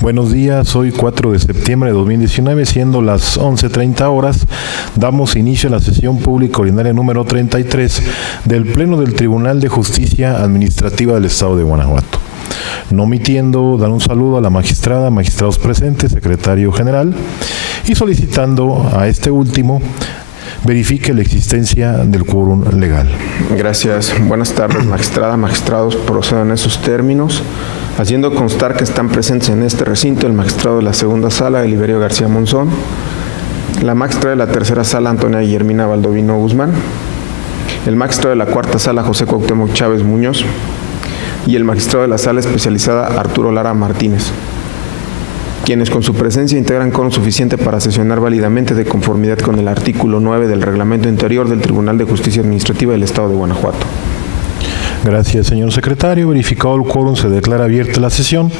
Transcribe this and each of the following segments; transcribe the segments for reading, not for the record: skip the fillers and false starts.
Buenos días, hoy 4 de septiembre de 2019, siendo las 11:30 horas, damos inicio a la sesión pública ordinaria número 33 del Pleno del Tribunal de Justicia Administrativa del Estado de Guanajuato. No omitiendo dar un saludo a la magistrada, magistrados presentes, secretario general, y solicitando a este último verifique la existencia del quórum legal. Gracias. Buenas tardes, magistrada, magistrados. Procedo en esos términos, haciendo constar que están presentes en este recinto el magistrado de la segunda sala, Eliberio García Monzón, la magistrada de la tercera sala, Antonia Guillermina Baldovino Guzmán, el magistrado de la cuarta sala, José Cuauhtémoc Chávez Muñoz, y el magistrado de la sala especializada, Arturo Lara Martínez, quienes con su presencia integran quórum suficiente para sesionar válidamente de conformidad con el artículo 9 del Reglamento Interior del Tribunal de Justicia Administrativa del Estado de Guanajuato. Gracias, señor secretario. Verificado el quórum, se declara abierta la sesión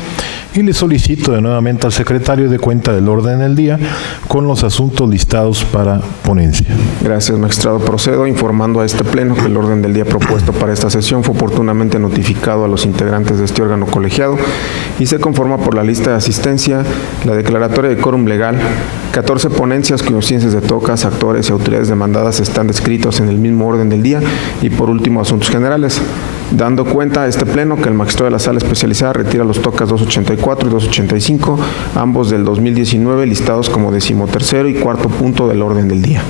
y le solicito de nuevamente al secretario de cuenta del orden del día con los asuntos listados para ponencia. Gracias, magistrado. Procedo informando a este pleno que el orden del día propuesto para esta sesión fue oportunamente notificado a los integrantes de este órgano colegiado y se conforma por la lista de asistencia, la declaratoria de quórum legal, 14 ponencias cuyos ciencias de tocas, actores y autoridades demandadas están descritos en el mismo orden del día y por último asuntos generales. Dando cuenta a este pleno que el magistrado de la sala especializada retira los tocas 284 y 285, ambos del 2019, listados como 13º y cuarto punto del orden del día.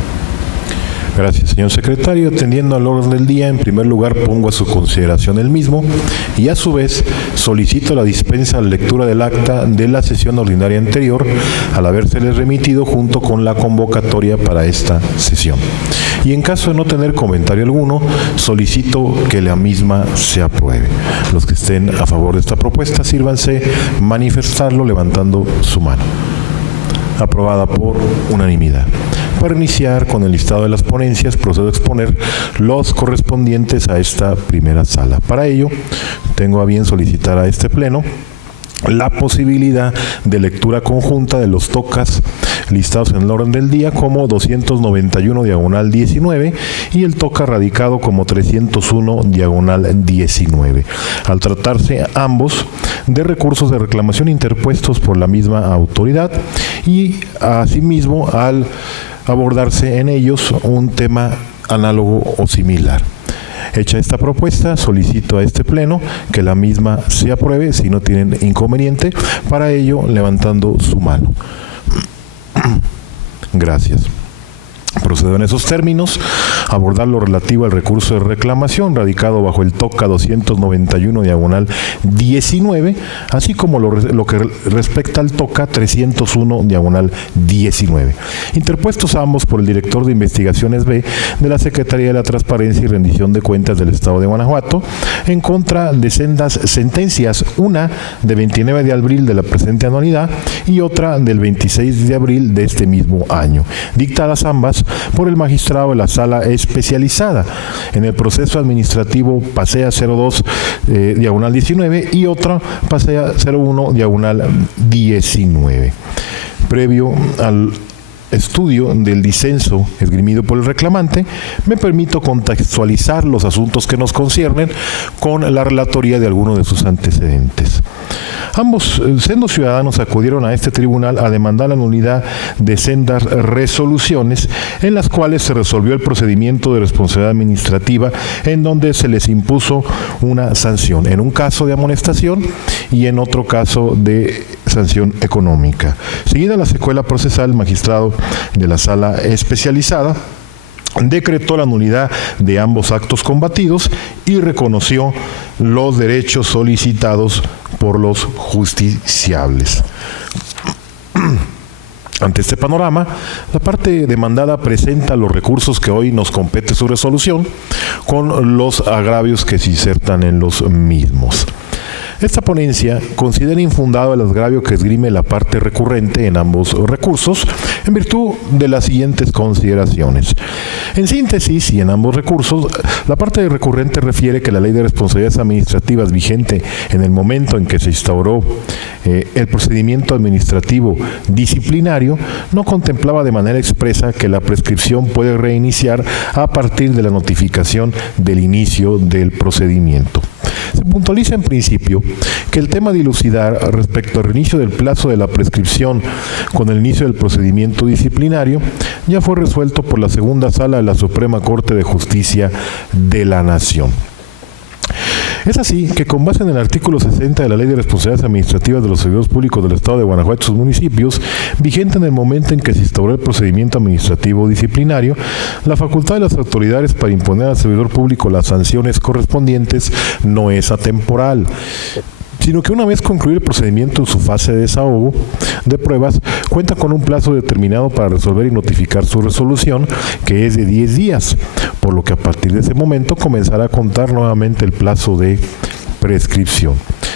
Gracias, señor secretario. Atendiendo al orden del día, en primer lugar pongo a su consideración el mismo y a su vez solicito la dispensa a la lectura del acta de la sesión ordinaria anterior al habérseles remitido junto con la convocatoria para esta sesión. Y en caso de no tener comentario alguno, solicito que la misma se apruebe. Los que estén a favor de esta propuesta, sírvanse manifestarlo levantando su mano. Aprobada por unanimidad. Para iniciar con el listado de las ponencias, procedo a exponer los correspondientes a esta primera sala. Para ello, tengo a bien solicitar a este pleno la posibilidad de lectura conjunta de los tocas listados en el orden del día como 291/19 y el toca radicado como 301/19, al tratarse ambos de recursos de reclamación interpuestos por la misma autoridad y asimismo al abordarse en ellos un tema análogo o similar. Hecha esta propuesta, solicito a este pleno que la misma se apruebe si no tienen inconveniente, para ello levantando su mano. Gracias. Procedo en esos términos a abordar lo relativo al recurso de reclamación radicado bajo el toca 291/19, así como lo que respecta al toca 301/19, interpuestos ambos por el director de Investigaciones B de la Secretaría de la Transparencia y Rendición de Cuentas del Estado de Guanajuato, en contra de sendas sentencias, una de 29 de abril de la presente anualidad y otra del 26 de abril de este mismo año, dictadas ambas por el magistrado de la sala especializada en el proceso administrativo Pasea 02/19 y otra Pasea 01/19. Previo al estudio del disenso esgrimido por el reclamante, me permito contextualizar los asuntos que nos conciernen con la relatoría de algunos de sus antecedentes. Ambos, siendo ciudadanos, acudieron a este tribunal a demandar la nulidad de sendas resoluciones en las cuales se resolvió el procedimiento de responsabilidad administrativa en donde se les impuso una sanción, en un caso de amonestación y en otro caso de sanción económica. Seguida la secuela procesal, el magistrado de la sala especializada decretó la nulidad de ambos actos combatidos y reconoció los derechos solicitados por los justiciables. Ante este panorama, la parte demandada presenta los recursos que hoy nos compete su resolución con los agravios que se insertan en los mismos. Esta ponencia considera infundado el agravio que esgrime la parte recurrente en ambos recursos en virtud de las siguientes consideraciones. En síntesis, y en ambos recursos, la parte recurrente refiere que la Ley de Responsabilidades Administrativas vigente en el momento en que se instauró el procedimiento administrativo disciplinario no contemplaba de manera expresa que la prescripción puede reiniciar a partir de la notificación del inicio del procedimiento. Se puntualiza en principio que el tema a dilucidar respecto al reinicio del plazo de la prescripción con el inicio del procedimiento disciplinario ya fue resuelto por la segunda sala de la Suprema Corte de Justicia de la Nación. Es así que, con base en el artículo 60 de la Ley de Responsabilidades Administrativas de los Servidores Públicos del Estado de Guanajuato y sus municipios, vigente en el momento en que se instauró el procedimiento administrativo disciplinario, la facultad de las autoridades para imponer al servidor público las sanciones correspondientes no es atemporal, sino que una vez concluido el procedimiento en su fase de desahogo de pruebas, cuenta con un plazo determinado para resolver y notificar su resolución, que es de 10 días, por lo que a partir de ese momento comenzará a contar nuevamente el plazo de prescripción.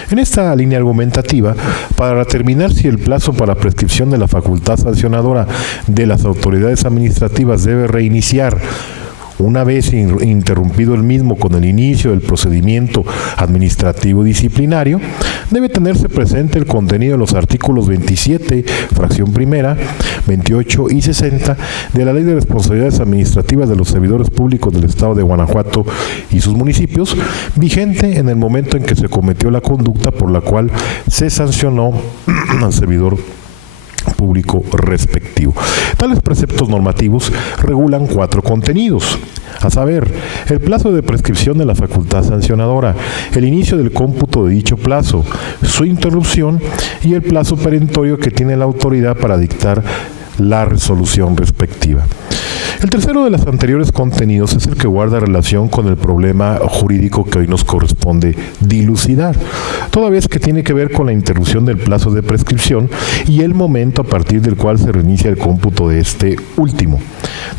En esta línea argumentativa, para determinar si el plazo para prescripción de la facultad sancionadora de las autoridades administrativas debe reiniciar una vez interrumpido el mismo con el inicio del procedimiento administrativo disciplinario, debe tenerse presente el contenido de los artículos 27, fracción primera, 28 y 60 de la Ley de Responsabilidades Administrativas de los Servidores Públicos del Estado de Guanajuato y sus municipios, vigente en el momento en que se cometió la conducta por la cual se sancionó al servidor público respectivo. Tales preceptos normativos regulan 4 contenidos, a saber, el plazo de prescripción de la facultad sancionadora, el inicio del cómputo de dicho plazo, su interrupción y el plazo perentorio que tiene la autoridad para dictar la resolución respectiva. El tercero de los anteriores contenidos es el que guarda relación con el problema jurídico que hoy nos corresponde dilucidar, toda vez que tiene que ver con la interrupción del plazo de prescripción y el momento a partir del cual se reinicia el cómputo de este último.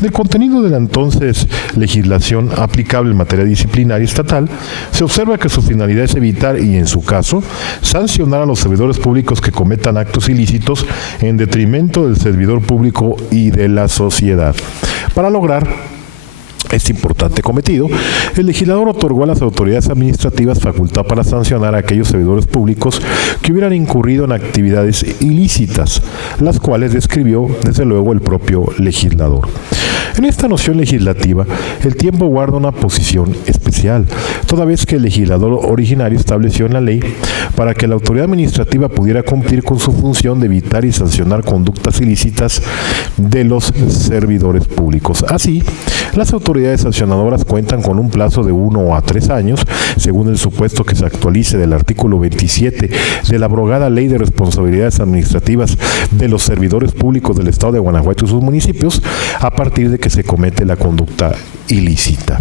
Del contenido de la entonces legislación aplicable en materia disciplinaria estatal, se observa que su finalidad es evitar y, en su caso, sancionar a los servidores públicos que cometan actos ilícitos en detrimento del servidor público y de la sociedad. Para lograr este importante cometido, el legislador otorgó a las autoridades administrativas facultad para sancionar a aquellos servidores públicos que hubieran incurrido en actividades ilícitas, las cuales describió desde luego el propio legislador. En esta noción legislativa, el tiempo guarda una posición especial, toda vez que el legislador originario estableció en la ley para que la autoridad administrativa pudiera cumplir con su función de evitar y sancionar conductas ilícitas de los servidores públicos. Así, las autoridades sancionadoras cuentan con un plazo de 1 a 3 años, según el supuesto que se actualice del artículo 27 de la abrogada Ley de Responsabilidades Administrativas de los Servidores Públicos del Estado de Guanajuato y sus municipios, a partir de que se comete la conducta ilícita,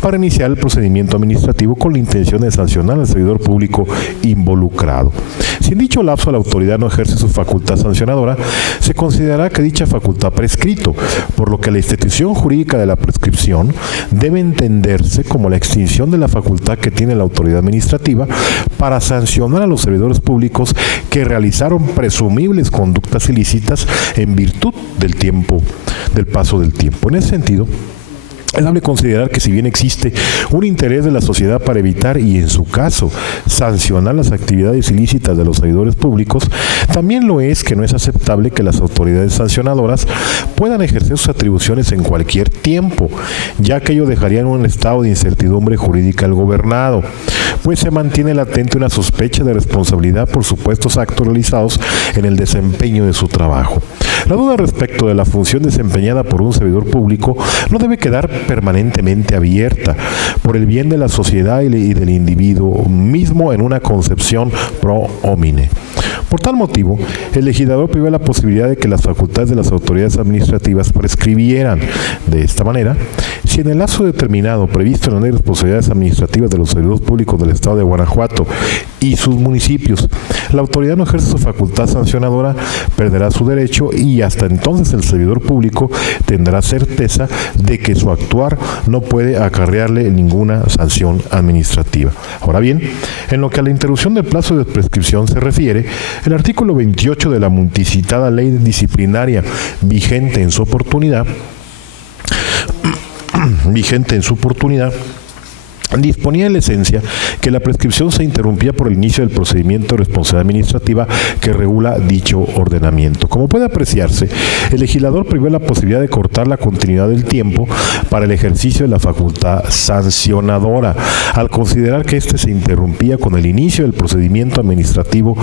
para iniciar el procedimiento administrativo con la intención de sancionar al servidor público involucrado. Si en dicho lapso la autoridad no ejerce su facultad sancionadora, se considerará que dicha facultad ha prescrito, por lo que la institución jurídica de la prescripción debe entenderse como la extinción de la facultad que tiene la autoridad administrativa para sancionar a los servidores públicos que realizaron presumibles conductas ilícitas en virtud del paso del tiempo. En ese sentido, es dable considerar que, si bien existe un interés de la sociedad para evitar y, en su caso, sancionar las actividades ilícitas de los servidores públicos, también lo es que no es aceptable que las autoridades sancionadoras puedan ejercer sus atribuciones en cualquier tiempo, ya que ello dejaría en un estado de incertidumbre jurídica al gobernado, pues se mantiene latente una sospecha de responsabilidad por supuestos actos realizados en el desempeño de su trabajo. La duda respecto de la función desempeñada por un servidor público no debe quedar permanentemente abierta por el bien de la sociedad y del individuo mismo en una concepción pro homine. Por tal motivo, el legislador prevé la posibilidad de que las facultades de las autoridades administrativas prescribieran. De esta manera, si en el lapso determinado previsto en la Ley de Responsabilidades Administrativas de los Servidores Públicos del Estado de Guanajuato y sus municipios, la autoridad no ejerce su facultad sancionadora, perderá su derecho y hasta entonces el servidor público tendrá certeza de que su actuar no puede acarrearle ninguna sanción administrativa. Ahora bien, en lo que a la interrupción del plazo de prescripción se refiere, el artículo 28 de la multicitada ley disciplinaria vigente en su oportunidad, disponía en la esencia que la prescripción se interrumpía por el inicio del procedimiento de responsabilidad administrativa que regula dicho ordenamiento. Como puede apreciarse, el legislador previó la posibilidad de cortar la continuidad del tiempo para el ejercicio de la facultad sancionadora, al considerar que éste se interrumpía con el inicio del procedimiento administrativo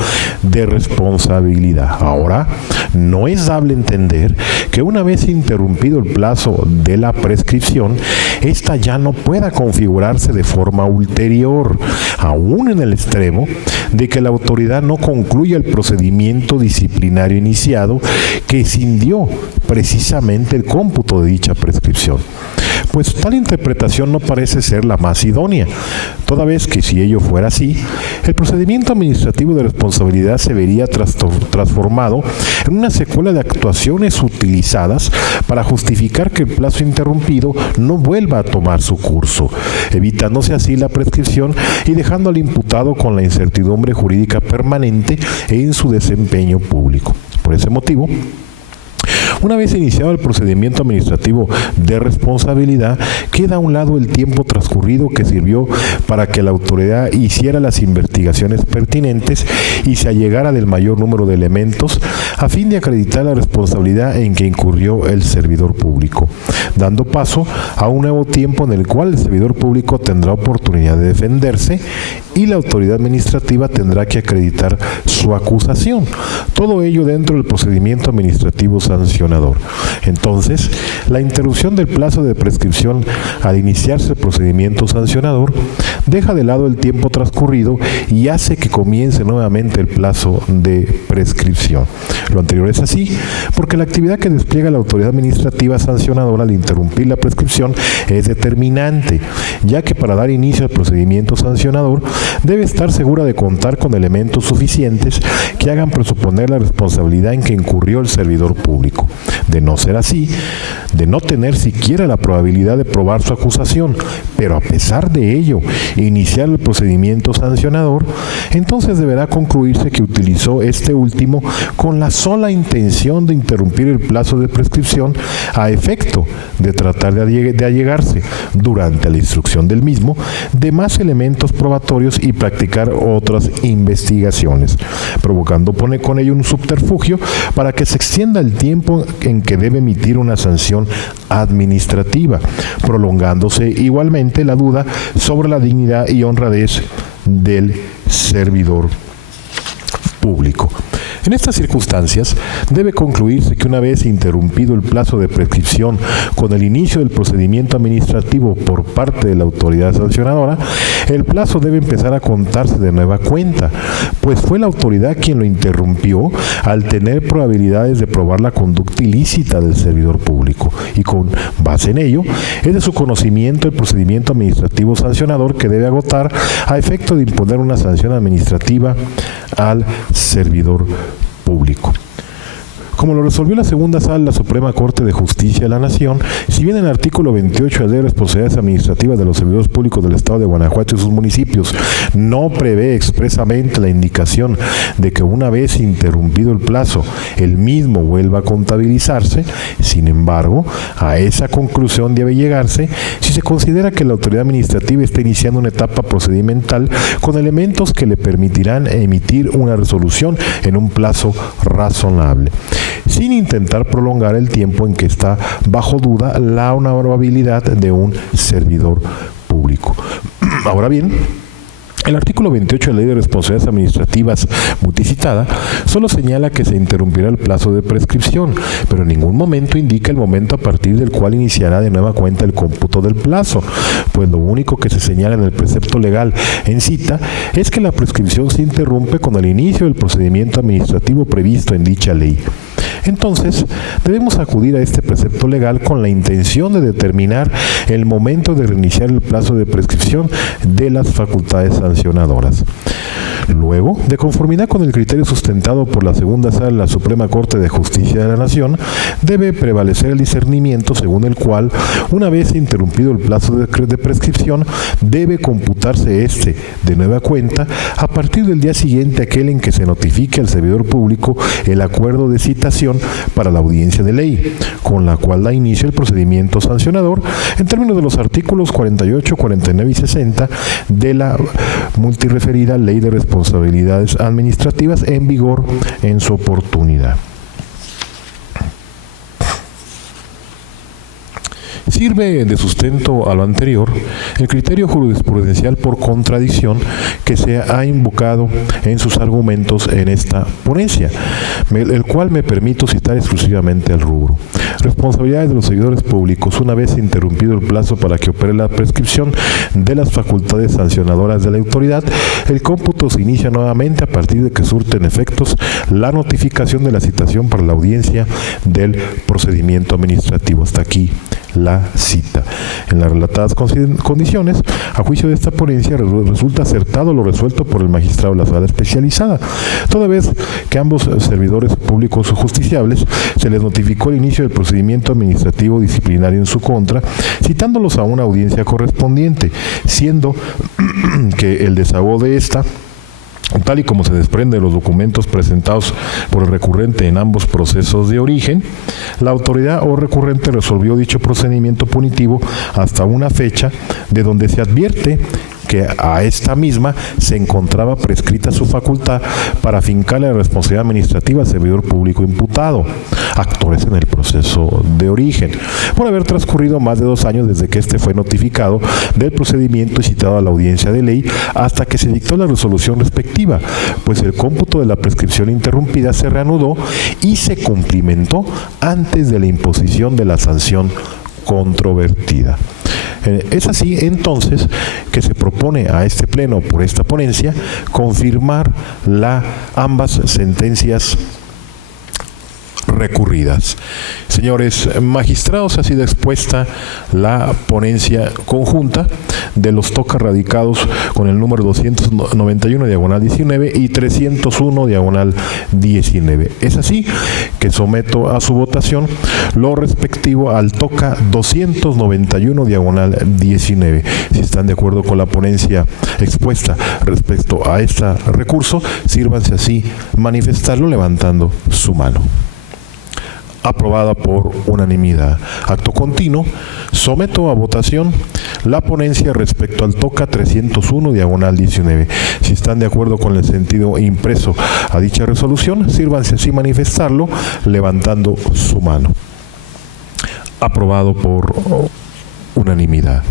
de responsabilidad. Ahora, no es dable entender que una vez interrumpido el plazo de la prescripción, ésta ya no pueda configurarse de forma ulterior, aún en el extremo de que la autoridad no concluya el procedimiento disciplinario iniciado que escindió precisamente el cómputo de dicha prescripción. Pues tal interpretación no parece ser la más idónea, toda vez que si ello fuera así, el procedimiento administrativo de responsabilidad se vería transformado en una secuela de actuaciones utilizadas para justificar que el plazo interrumpido no vuelva a tomar su curso, evitándose así la prescripción y dejando al imputado con la incertidumbre jurídica permanente en su desempeño público. Por ese motivo, una vez iniciado el procedimiento administrativo de responsabilidad, queda a un lado el tiempo transcurrido que sirvió para que la autoridad hiciera las investigaciones pertinentes y se allegara del mayor número de elementos a fin de acreditar la responsabilidad en que incurrió el servidor público, dando paso a un nuevo tiempo en el cual el servidor público tendrá oportunidad de defenderse y la autoridad administrativa tendrá que acreditar su acusación. Todo ello dentro del procedimiento administrativo sancionador. Entonces, la interrupción del plazo de prescripción al iniciarse el procedimiento sancionador deja de lado el tiempo transcurrido y hace que comience nuevamente el plazo de prescripción. Lo anterior es así porque la actividad que despliega la autoridad administrativa sancionadora al interrumpir la prescripción es determinante, ya que para dar inicio al procedimiento sancionador debe estar segura de contar con elementos suficientes que hagan presuponer la responsabilidad en que incurrió el servidor público. De no ser así, de no tener siquiera la probabilidad de probar su acusación, pero a pesar de ello iniciar el procedimiento sancionador, entonces deberá concluirse que utilizó este último con la sola intención de interrumpir el plazo de prescripción a efecto de tratar de allegarse durante la instrucción del mismo de más elementos probatorios y practicar otras investigaciones, provocando con ello un subterfugio para que se extienda el tiempo en que debe emitir una sanción administrativa, prolongándose igualmente la duda sobre la dignidad y honradez del servidor público. En estas circunstancias, debe concluirse que una vez interrumpido el plazo de prescripción con el inicio del procedimiento administrativo por parte de la autoridad sancionadora, el plazo debe empezar a contarse de nueva cuenta, pues fue la autoridad quien lo interrumpió al tener probabilidades de probar la conducta ilícita del servidor público, y con base en ello, es de su conocimiento el procedimiento administrativo sancionador que debe agotar a efecto de imponer una sanción administrativa al servidor público. Como lo resolvió la segunda sala de la Suprema Corte de Justicia de la Nación, si bien el artículo 28 de la Ley de Responsabilidades Administrativas de los Servidores Públicos del Estado de Guanajuato y sus municipios no prevé expresamente la indicación de que una vez interrumpido el plazo, el mismo vuelva a contabilizarse, sin embargo, a esa conclusión debe llegarse si se considera que la autoridad administrativa está iniciando una etapa procedimental con elementos que le permitirán emitir una resolución en un plazo razonable, sin intentar prolongar el tiempo en que está bajo duda la honorabilidad de un servidor público. Ahora bien, el artículo 28 de la Ley de Responsabilidades Administrativas multicitada solo señala que se interrumpirá el plazo de prescripción, pero en ningún momento indica el momento a partir del cual iniciará de nueva cuenta el cómputo del plazo, pues lo único que se señala en el precepto legal en cita es que la prescripción se interrumpe con el inicio del procedimiento administrativo previsto en dicha ley. Entonces, debemos acudir a este precepto legal con la intención de determinar el momento de reiniciar el plazo de prescripción de las facultades sancionadoras. Luego, de conformidad con el criterio sustentado por la segunda sala de la Suprema Corte de Justicia de la Nación, debe prevalecer el discernimiento según el cual, una vez interrumpido el plazo de prescripción, debe computarse este de nueva cuenta a partir del día siguiente aquel en que se notifique al servidor público el acuerdo de citación para la audiencia de ley, con la cual da inicio el procedimiento sancionador en términos de los artículos 48, 49 y 60 de la multireferida Ley de Responsabilidades Administrativas en vigor en su oportunidad. Sirve de sustento a lo anterior el criterio jurisprudencial por contradicción que se ha invocado en sus argumentos en esta ponencia, el cual me permito citar exclusivamente al rubro. Responsabilidades de los servidores públicos. Una vez interrumpido el plazo para que opere la prescripción de las facultades sancionadoras de la autoridad, el cómputo se inicia nuevamente a partir de que surten efectos la notificación de la citación para la audiencia del procedimiento administrativo. Hasta aquí la cita. En las relatadas condiciones, a juicio de esta ponencia, resulta acertado lo resuelto por el magistrado de la sala especializada, toda vez que a ambos servidores públicos justiciables se les notificó el inicio del procedimiento administrativo disciplinario en su contra, citándolos a una audiencia correspondiente, siendo que el desahogo de esta, tal y como se desprende de los documentos presentados por el recurrente en ambos procesos de origen, la autoridad o recurrente resolvió dicho procedimiento punitivo hasta una fecha de donde se advierte que a esta misma se encontraba prescrita su facultad para fincarle la responsabilidad administrativa al servidor público imputado, actores en el proceso de origen, por haber transcurrido más de 2 años desde que éste fue notificado del procedimiento y citado a la audiencia de ley hasta que se dictó la resolución respectiva, pues el cómputo de la prescripción interrumpida se reanudó y se cumplimentó antes de la imposición de la sanción controvertida. Es así entonces que se propone a este pleno por esta ponencia confirmar ambas sentencias recurridas. Señores magistrados, ha sido expuesta la ponencia conjunta de los TOCA radicados con el número 291/19 y 301/19. Es así que someto a su votación lo respectivo al TOCA 291/19. Si están de acuerdo con la ponencia expuesta respecto a este recurso, sírvanse así manifestarlo levantando su mano. Aprobada por unanimidad. Acto continuo, someto a votación la ponencia respecto al TOCA 301/19. Si están de acuerdo con el sentido impreso a dicha resolución, sírvanse así manifestarlo levantando su mano. Aprobado por unanimidad.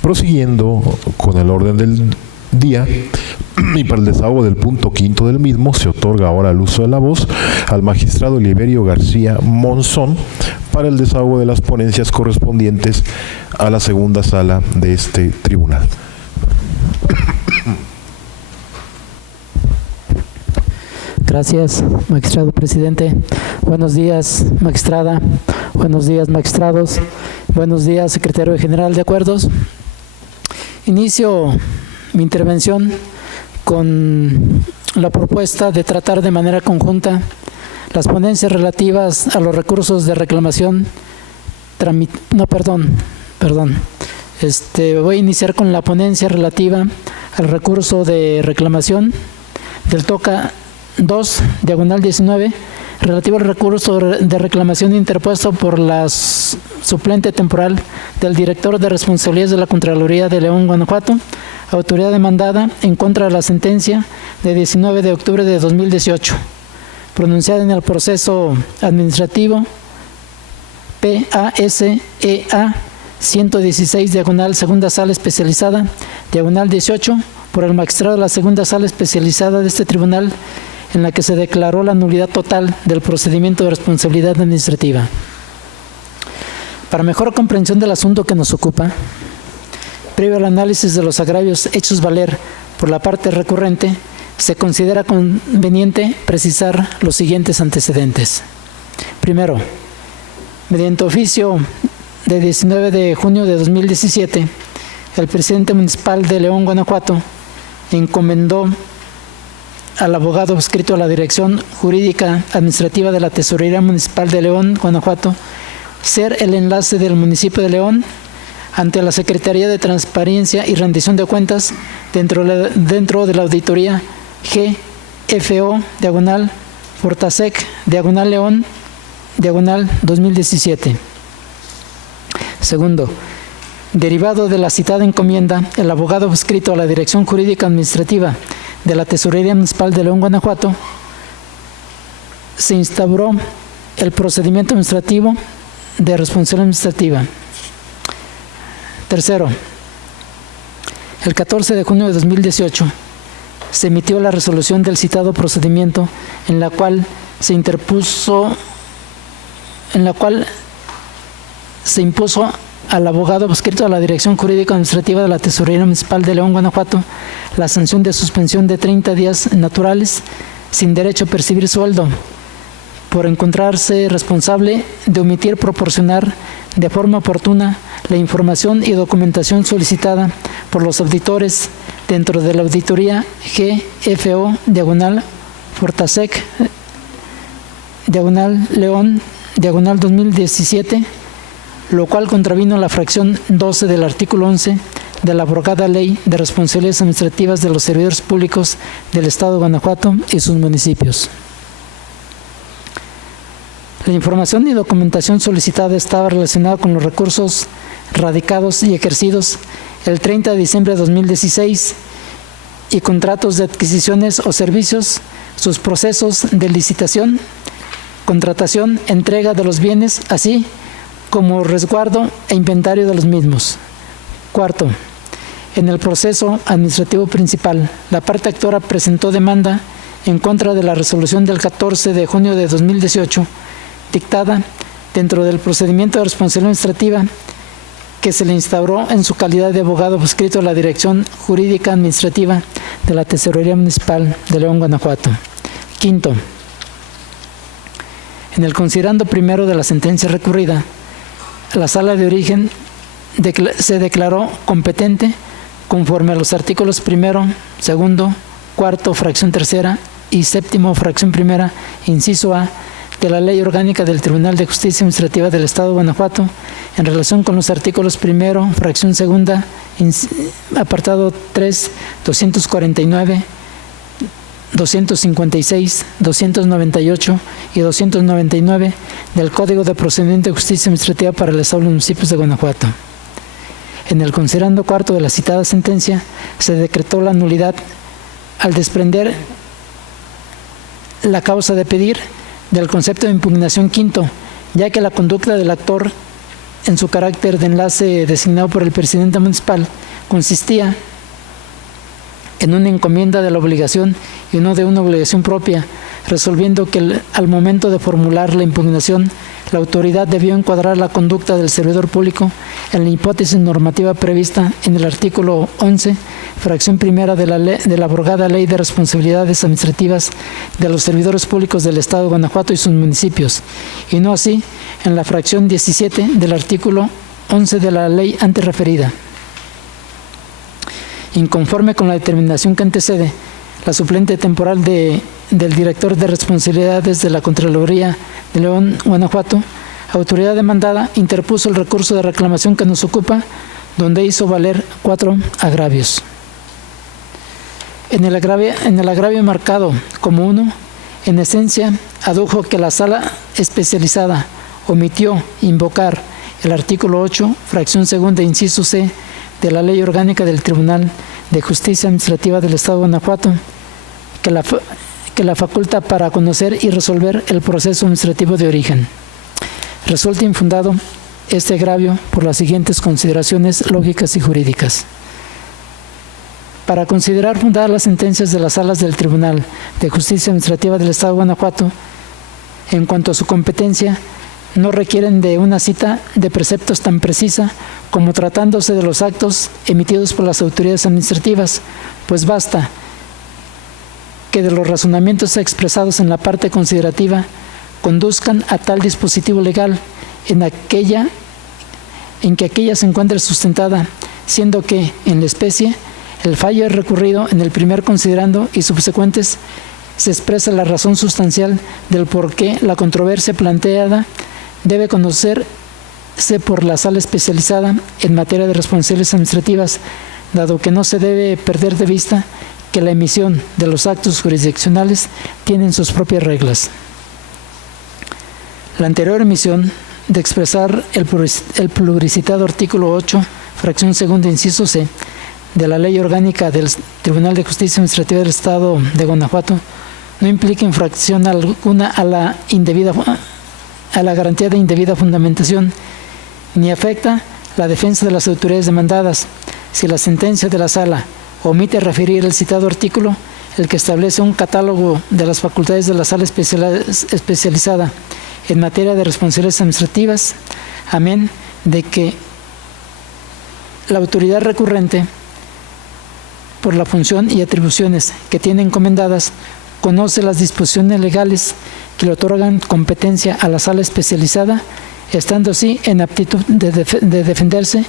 Prosiguiendo con el orden del día, y para el desahogo del punto quinto del mismo, se otorga ahora el uso de la voz al magistrado Liberio García Monzón para el desahogo de las ponencias correspondientes a la segunda sala de este tribunal. Gracias, magistrado presidente. Buenos días, magistrada. Buenos días, magistrados. Buenos días, secretario general de acuerdos. Inicio mi intervención con la propuesta de tratar de manera conjunta las ponencias relativas a los recursos de reclamación. Voy a iniciar con la ponencia relativa al recurso de reclamación del TOCA 2/19, relativo al recurso de reclamación interpuesto por la suplente temporal del director de responsabilidades de la Contraloría de León, Guanajuato, autoridad demandada en contra de la sentencia de 19 de octubre de 2018, pronunciada en el proceso administrativo PASEA 116, segunda sala especializada, 18, por el magistrado de la segunda sala especializada de este tribunal, en la que se declaró la nulidad total del procedimiento de responsabilidad administrativa. Para mejor comprensión del asunto que nos ocupa, previo al análisis de los agravios hechos valer por la parte recurrente, se considera conveniente precisar los siguientes antecedentes. Primero, mediante oficio de 19 de junio de 2017, el presidente municipal de León, Guanajuato, encomendó al abogado adscrito a la Dirección Jurídica Administrativa de la Tesorería Municipal de León, Guanajuato, ser el enlace del municipio de León ante la Secretaría de Transparencia y Rendición de Cuentas dentro de la auditoría GFO, Fortasec, León, 2017. Segundo, derivado de la citada encomienda, el abogado adscrito a la Dirección Jurídica Administrativa de la Tesorería Municipal de León, Guanajuato, se instauró el procedimiento administrativo de responsabilidad administrativa. Tercero, el 14 de junio de 2018 se emitió la resolución del citado procedimiento en la cual se impuso al abogado adscrito a la Dirección Jurídica Administrativa de la Tesorería Municipal de León, Guanajuato, la sanción de suspensión de 30 días naturales sin derecho a percibir sueldo por encontrarse responsable de omitir proporcionar de forma oportuna la información y documentación solicitada por los auditores dentro de la auditoría GFO, Fortasec, León, 2017, lo cual contravino la fracción 12 del artículo 11 de la abrogada Ley de Responsabilidades Administrativas de los Servidores Públicos del Estado de Guanajuato y sus municipios. La información y documentación solicitada estaba relacionada con los recursos radicados y ejercidos el 30 de diciembre de 2016 y contratos de adquisiciones o servicios, sus procesos de licitación, contratación, entrega de los bienes, así como resguardo e inventario de los mismos. Cuarto, en el proceso administrativo principal, la parte actora presentó demanda en contra de la resolución del 14 de junio de 2018, dictada dentro del procedimiento de responsabilidad administrativa que se le instauró en su calidad de abogado adscrito a la Dirección Jurídica Administrativa de la Tesorería Municipal de León, Guanajuato. Quinto, en el considerando primero de la sentencia recurrida, la Sala de Origen se declaró competente conforme a los artículos primero, segundo, cuarto, fracción tercera y séptimo, fracción primera, inciso A, de la Ley Orgánica del Tribunal de Justicia Administrativa del Estado de Guanajuato en relación con los artículos primero, fracción segunda, apartado 3, 249, 256, 298 y 299 del Código de Procedimiento de Justicia Administrativa para el Estado y los municipios de Guanajuato. En el considerando cuarto de la citada sentencia, se decretó la nulidad al desprender la causa de pedir del concepto de impugnación quinto, ya que la conducta del actor en su carácter de enlace designado por el presidente municipal consistía en una encomienda de la obligación y no de una obligación propia, resolviendo que al momento de formular la impugnación, la autoridad debió encuadrar la conducta del servidor público en la hipótesis normativa prevista en el artículo 11, fracción primera de la abrogada Ley de Responsabilidades Administrativas de los Servidores Públicos del Estado de Guanajuato y sus municipios, y no así en la fracción 17 del artículo 11 de la ley antes referida. Inconforme con la determinación que antecede, la suplente temporal del director de responsabilidades de la Contraloría de León, Guanajuato, autoridad demandada, interpuso el recurso de reclamación que nos ocupa, donde hizo valer 4 agravios. En el agravio marcado como 1, en esencia, adujo que la sala especializada omitió invocar el artículo 8, fracción segunda, inciso C, de la Ley Orgánica del Tribunal de Justicia Administrativa del Estado de Guanajuato, que la faculta para conocer y resolver el proceso administrativo de origen. Resulta infundado este agravio por las siguientes consideraciones lógicas y jurídicas. Para considerar fundadas las sentencias de las salas del Tribunal de Justicia Administrativa del Estado de Guanajuato, en cuanto a su competencia, no requieren de una cita de preceptos tan precisa como tratándose de los actos emitidos por las autoridades administrativas, pues basta que de los razonamientos expresados en la parte considerativa conduzcan a tal dispositivo legal en que aquella se encuentre sustentada, siendo que, en la especie, el fallo es recurrido en el primer considerando y subsecuentes se expresa la razón sustancial del por qué la controversia planteada debe conocerse por la sala especializada en materia de responsabilidades administrativas, dado que no se debe perder de vista que la emisión de los actos jurisdiccionales tienen sus propias reglas. La anterior emisión de expresar el pluricitado artículo 8, fracción segunda, inciso C, de la Ley Orgánica del Tribunal de Justicia Administrativa del Estado de Guanajuato no implica infracción alguna a la garantía de indebida fundamentación, ni afecta la defensa de las autoridades demandadas, si la sentencia de la Sala omite referir el citado artículo, el que establece un catálogo de las facultades de la Sala especializada en materia de responsabilidades administrativas, amén de que la autoridad recurrente, por la función y atribuciones que tiene encomendadas, conoce las disposiciones legales que le otorgan competencia a la Sala especializada, estando así en aptitud de defenderse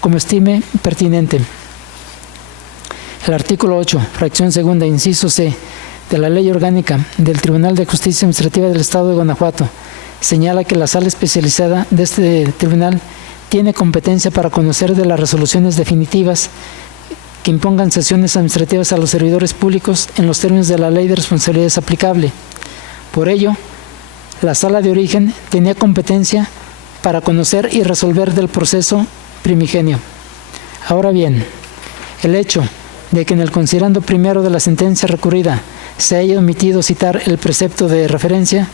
como estime pertinente. El artículo 8, fracción segunda, inciso C, de la Ley Orgánica del Tribunal de Justicia Administrativa del Estado de Guanajuato señala que la Sala especializada de este tribunal tiene competencia para conocer de las resoluciones definitivas que impongan sanciones administrativas a los servidores públicos en los términos de la Ley de Responsabilidades aplicable. Por ello, la Sala de Origen tenía competencia para conocer y resolver del proceso primigenio. Ahora bien, el hecho de que en el considerando primero de la sentencia recurrida se haya omitido citar el precepto de referencia,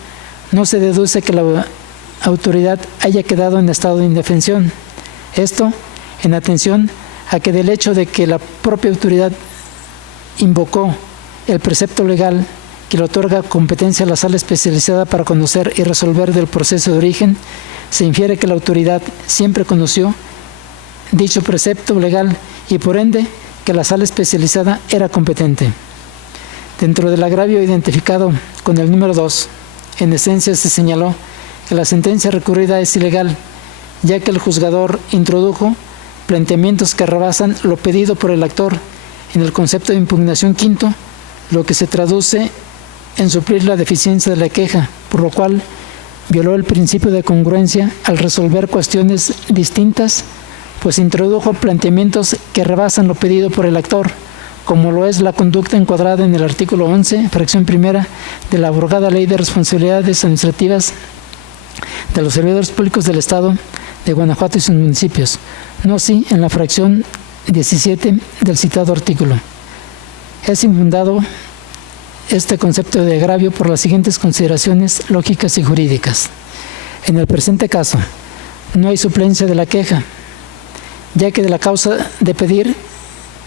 no se deduce que la autoridad haya quedado en estado de indefensión. Esto en atención a que del hecho de que la propia autoridad invocó el precepto legal que le otorga competencia a la Sala especializada para conocer y resolver del proceso de origen, se infiere que la autoridad siempre conoció dicho precepto legal y por ende que la Sala especializada era competente. Dentro del agravio identificado con el número 2, en esencia se señaló que la sentencia recurrida es ilegal, ya que el juzgador introdujo planteamientos que rebasan lo pedido por el actor en el concepto de impugnación quinto, lo que se traduce en suplir la deficiencia de la queja, por lo cual violó el principio de congruencia al resolver cuestiones distintas, pues introdujo planteamientos que rebasan lo pedido por el actor, como lo es la conducta encuadrada en el artículo 11, fracción primera de la abrogada Ley de Responsabilidades Administrativas de los Servidores Públicos del Estado de Guanajuato y sus municipios, no así en la fracción 17 del citado artículo. Es infundado este concepto de agravio por las siguientes consideraciones lógicas y jurídicas. En el presente caso, no hay suplencia de la queja, ya que de la causa de pedir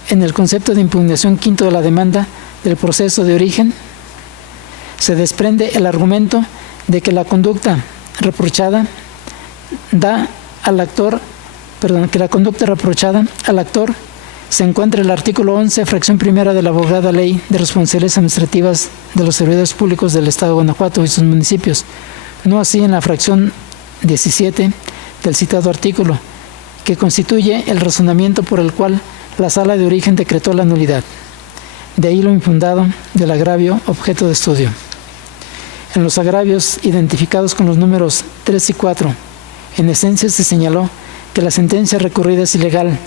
en el concepto de impugnación quinto de la demanda del proceso de origen, se desprende el argumento de que la conducta reprochada se encuentra en el artículo 11, fracción primera de la abogada Ley de Responsabilidades Administrativas de los Servidores Públicos del Estado de Guanajuato y sus municipios, no así en la fracción 17 del citado artículo, que constituye el razonamiento por el cual la Sala de Origen decretó la nulidad. De ahí lo infundado del agravio objeto de estudio. En los agravios identificados con los números 3 y 4, en esencia se señaló que la sentencia recurrida es ilegal,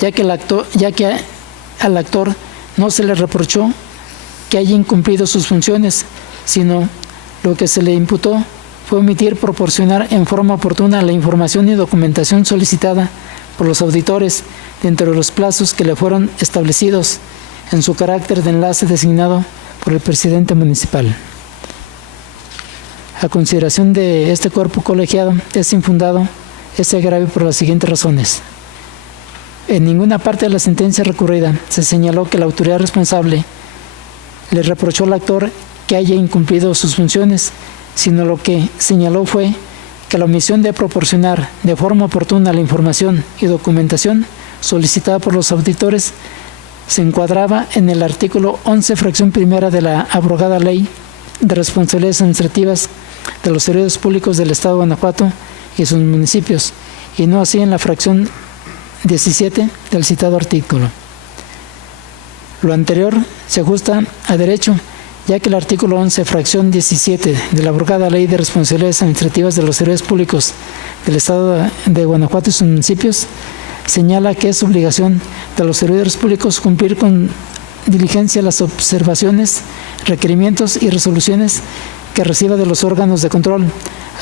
ya que al actor no se le reprochó que haya incumplido sus funciones, sino lo que se le imputó fue omitir proporcionar en forma oportuna la información y documentación solicitada por los auditores dentro de los plazos que le fueron establecidos en su carácter de enlace designado por el presidente municipal. A consideración de este cuerpo colegiado, es infundado este agravio por las siguientes razones. En ninguna parte de la sentencia recurrida se señaló que la autoridad responsable le reprochó al actor que haya incumplido sus funciones, sino lo que señaló fue que la omisión de proporcionar de forma oportuna la información y documentación solicitada por los auditores se encuadraba en el artículo 11, fracción primera de la abrogada Ley de Responsabilidades Administrativas de los Servidores Públicos del Estado de Guanajuato y sus municipios, y no así en la fracción 17 del citado artículo. Lo anterior se ajusta a derecho, ya que el artículo 11, fracción 17 de la abrogada Ley de Responsabilidades Administrativas de los Servidores Públicos del Estado de Guanajuato y sus municipios señala que es obligación de los servidores públicos cumplir con diligencia las observaciones, requerimientos y resoluciones que reciba de los órganos de control,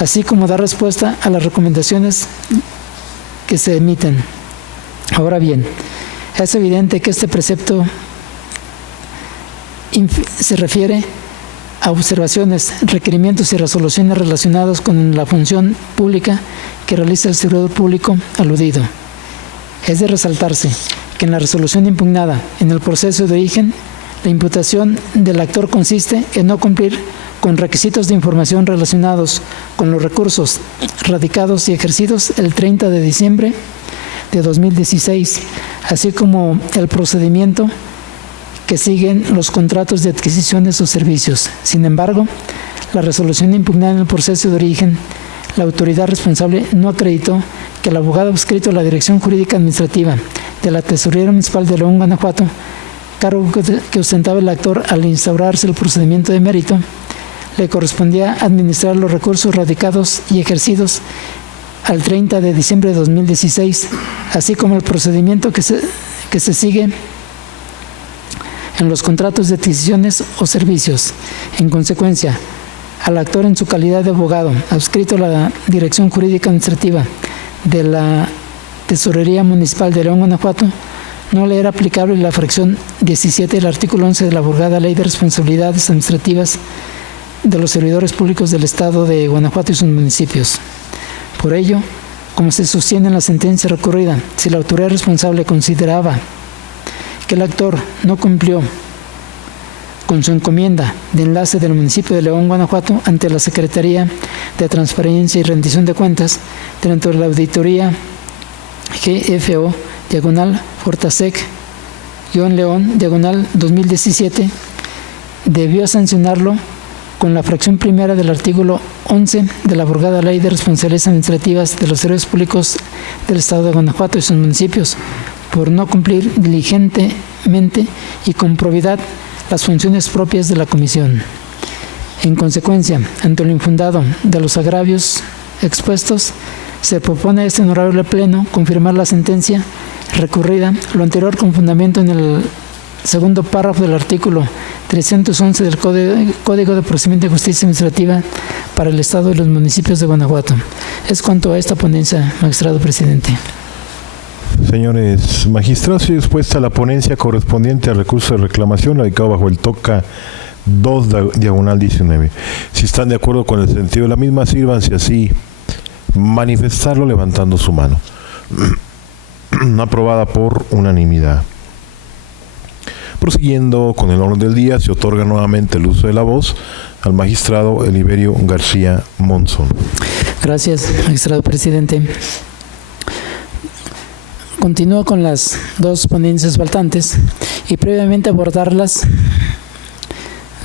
así como dar respuesta a las recomendaciones que se emiten. Ahora bien, es evidente que este precepto se refiere a observaciones, requerimientos y resoluciones relacionados con la función pública que realiza el servidor público aludido. Es de resaltarse que en la resolución impugnada en el proceso de origen, la imputación del actor consiste en no cumplir con requisitos de información relacionados con los recursos radicados y ejercidos el 30 de diciembre de 2016, así como el procedimiento que siguen los contratos de adquisiciones o servicios. Sin embargo, la resolución impugnada en el proceso de origen, la autoridad responsable no acreditó que el abogado adscrito a la Dirección Jurídica Administrativa de la Tesorería Municipal de León, Guanajuato, cargo que ostentaba el actor al instaurarse el procedimiento de mérito, le correspondía administrar los recursos radicados y ejercidos al 30 de diciembre de 2016, así como el procedimiento que se sigue en los contratos de adquisiciones o servicios. En consecuencia, al actor en su calidad de abogado adscrito a la Dirección Jurídica Administrativa de la Tesorería Municipal de León, Guanajuato, no le era aplicable la fracción 17 del artículo 11 de la abrogada Ley de Responsabilidades Administrativas de los Servidores Públicos del Estado de Guanajuato y sus municipios. Por ello, como se sostiene en la sentencia recurrida, si la autoridad responsable consideraba que el actor no cumplió con su encomienda de enlace del municipio de León, Guanajuato, ante la Secretaría de Transparencia y Rendición de Cuentas, dentro de la auditoría GFO, Fortasec-León, 2017, debió sancionarlo con la fracción primera del artículo 11 de la abrogada Ley de Responsabilidades Administrativas de los Servidores Públicos del Estado de Guanajuato y sus municipios, por no cumplir diligentemente y con probidad las funciones propias de la Comisión. En consecuencia, ante lo infundado de los agravios expuestos, se propone a este honorable Pleno confirmar la sentencia recurrida, lo anterior con fundamento en el segundo párrafo del artículo 311 del Código de Procedimiento de Justicia Administrativa para el Estado y los municipios de Guanajuato. Es cuanto a esta ponencia, magistrado presidente. Señores magistrados, sigue expuesta la ponencia correspondiente al recurso de reclamación radicado bajo el TOCA 2/19. Si están de acuerdo con el sentido de la misma, sírvanse así manifestarlo levantando su mano. Aprobada por unanimidad. Prosiguiendo con el orden del día, se otorga nuevamente el uso de la voz al magistrado Eliverio García Monzón. Gracias, magistrado presidente. Continúo con las dos ponencias faltantes y previamente abordarlas,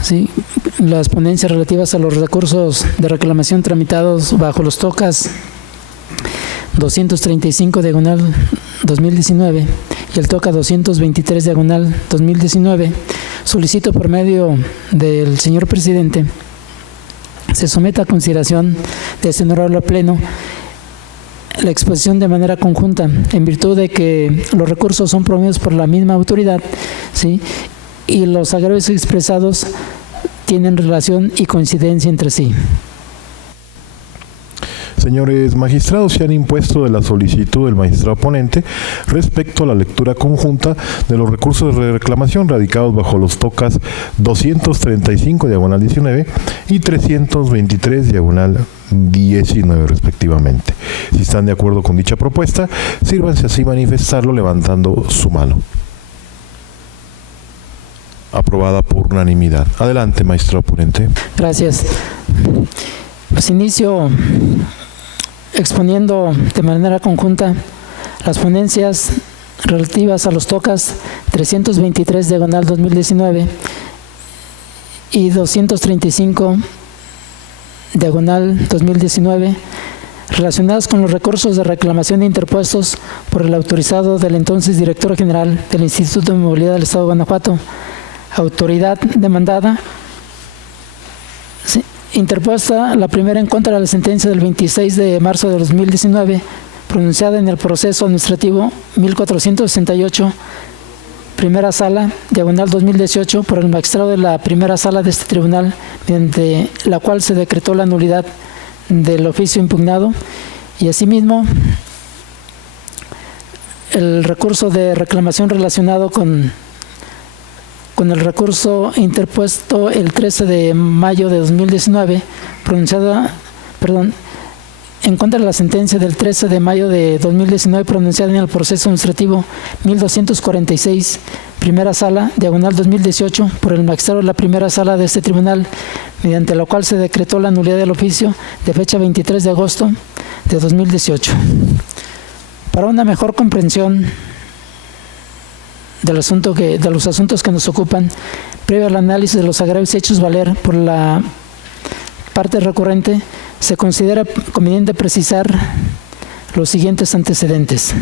¿sí? Las ponencias relativas a los recursos de reclamación tramitados bajo los TOCAS 235/2019 y el TOCA 223/2019, solicito por medio del señor presidente se someta a consideración de este honorable Pleno la exposición de manera conjunta, en virtud de que los recursos son promovidos por la misma autoridad, ¿sí? Y los agravios expresados tienen relación y coincidencia entre sí. Señores magistrados, se han impuesto de la solicitud del magistrado ponente respecto a la lectura conjunta de los recursos de reclamación radicados bajo los TOCAS 235/19 y 323/19 respectivamente. Si están de acuerdo con dicha propuesta, sírvanse así manifestarlo levantando su mano. Aprobada por unanimidad. Adelante, magistrado ponente. Gracias. Pues inicio exponiendo de manera conjunta las ponencias relativas a los TOCAS 323/2019 y 235/2019 relacionadas con los recursos de reclamación interpuestos por el autorizado del entonces director general del Instituto de Movilidad del Estado de Guanajuato, autoridad demandada interpuesta la primera en contra de la sentencia del 26 de marzo de 2019, pronunciada en el proceso administrativo 1468, primera sala, diagonal 2018, por el magistrado de la primera sala de este tribunal, mediante la cual se decretó la nulidad del oficio impugnado, y asimismo el recurso de reclamación relacionado con el recurso interpuesto el 13 de mayo de 2019, en contra de la sentencia del 13 de mayo de 2019 pronunciada en el proceso administrativo 1246, primera sala, diagonal 2018, por el magistrado de la primera sala de este tribunal, mediante la cual se decretó la nulidad del oficio de fecha 23 de agosto de 2018. Para una mejor comprensión de los asuntos que nos ocupan, previo al análisis de los agravios hechos valer por la parte recurrente, se considera conveniente precisar los siguientes antecedentes.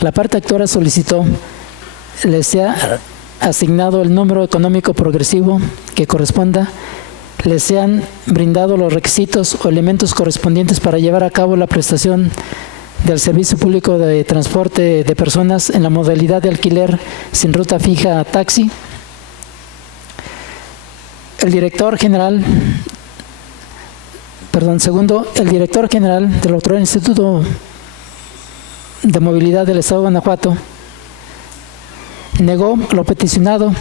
La parte actora solicitó le sea asignado el número económico progresivo que corresponda, le sean brindado los requisitos o elementos correspondientes para llevar a cabo la prestación del servicio público de transporte de personas en la modalidad de alquiler sin ruta fija taxi. El director general del Autoridad del Instituto de Movilidad del Estado de Guanajuato negó lo peticionado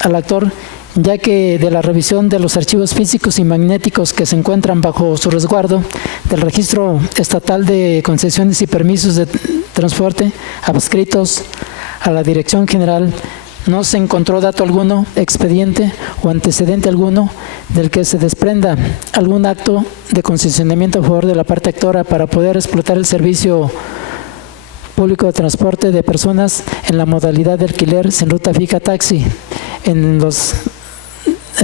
al actor, ya que de la revisión de los archivos físicos y magnéticos que se encuentran bajo su resguardo del Registro Estatal de Concesiones y Permisos de Transporte adscritos a la Dirección General, no se encontró dato alguno, expediente o antecedente alguno del que se desprenda algún acto de concesionamiento a favor de la parte actora para poder explotar el servicio público de transporte de personas en la modalidad de alquiler sin ruta fija taxi en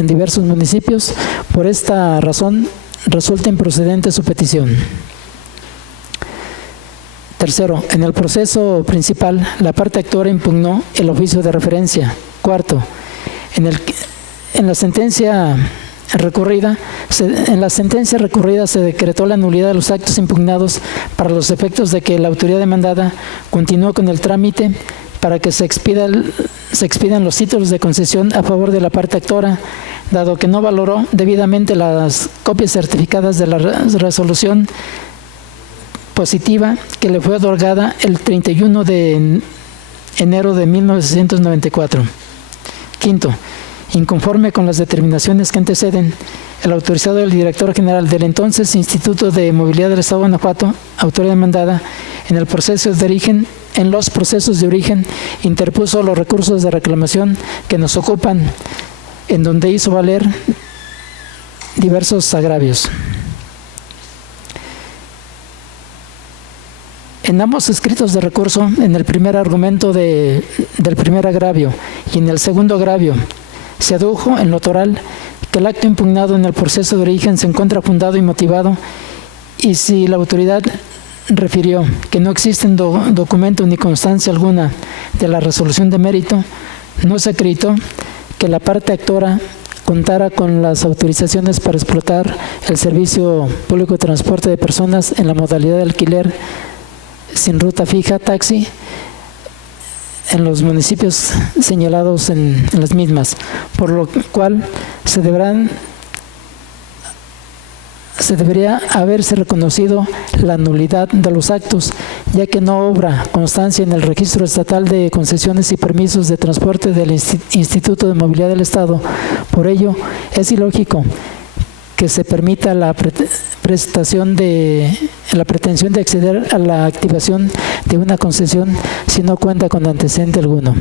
diversos municipios. Por esta razón resulta improcedente su petición. Tercero, en el proceso principal, la parte actora impugnó el oficio de referencia. Cuarto, en la sentencia recurrida se decretó la nulidad de los actos impugnados para los efectos de que la autoridad demandada continúe con el trámite para que se expidan los títulos de concesión a favor de la parte actora, dado que no valoró debidamente las copias certificadas de la resolución positiva que le fue otorgada el 31 de enero de 1994. Quinto, inconforme con las determinaciones que anteceden, el autorizado del director general del entonces Instituto de Movilidad del Estado de Guanajuato, autoridad demandada, en los procesos de origen, interpuso los recursos de reclamación que nos ocupan, en donde hizo valer diversos agravios. En ambos escritos de recurso, en el primer argumento del primer agravio y en el segundo agravio, se adujo en lo toral que el acto impugnado en el proceso de origen se encuentra fundado y motivado, y si la autoridad refirió que no existe documento ni constancia alguna de la resolución de mérito, no se acreditó que la parte actora contara con las autorizaciones para explotar el servicio público de transporte de personas en la modalidad de alquiler sin ruta fija taxi en los municipios señalados en las mismas, por lo cual se debería haberse reconocido la nulidad de los actos, ya que no obra constancia en el Registro Estatal de Concesiones y Permisos de Transporte del Instituto de Movilidad del Estado. Por ello, es ilógico que se permita la pretensión de acceder a la activación de una concesión si no cuenta con antecedente alguno.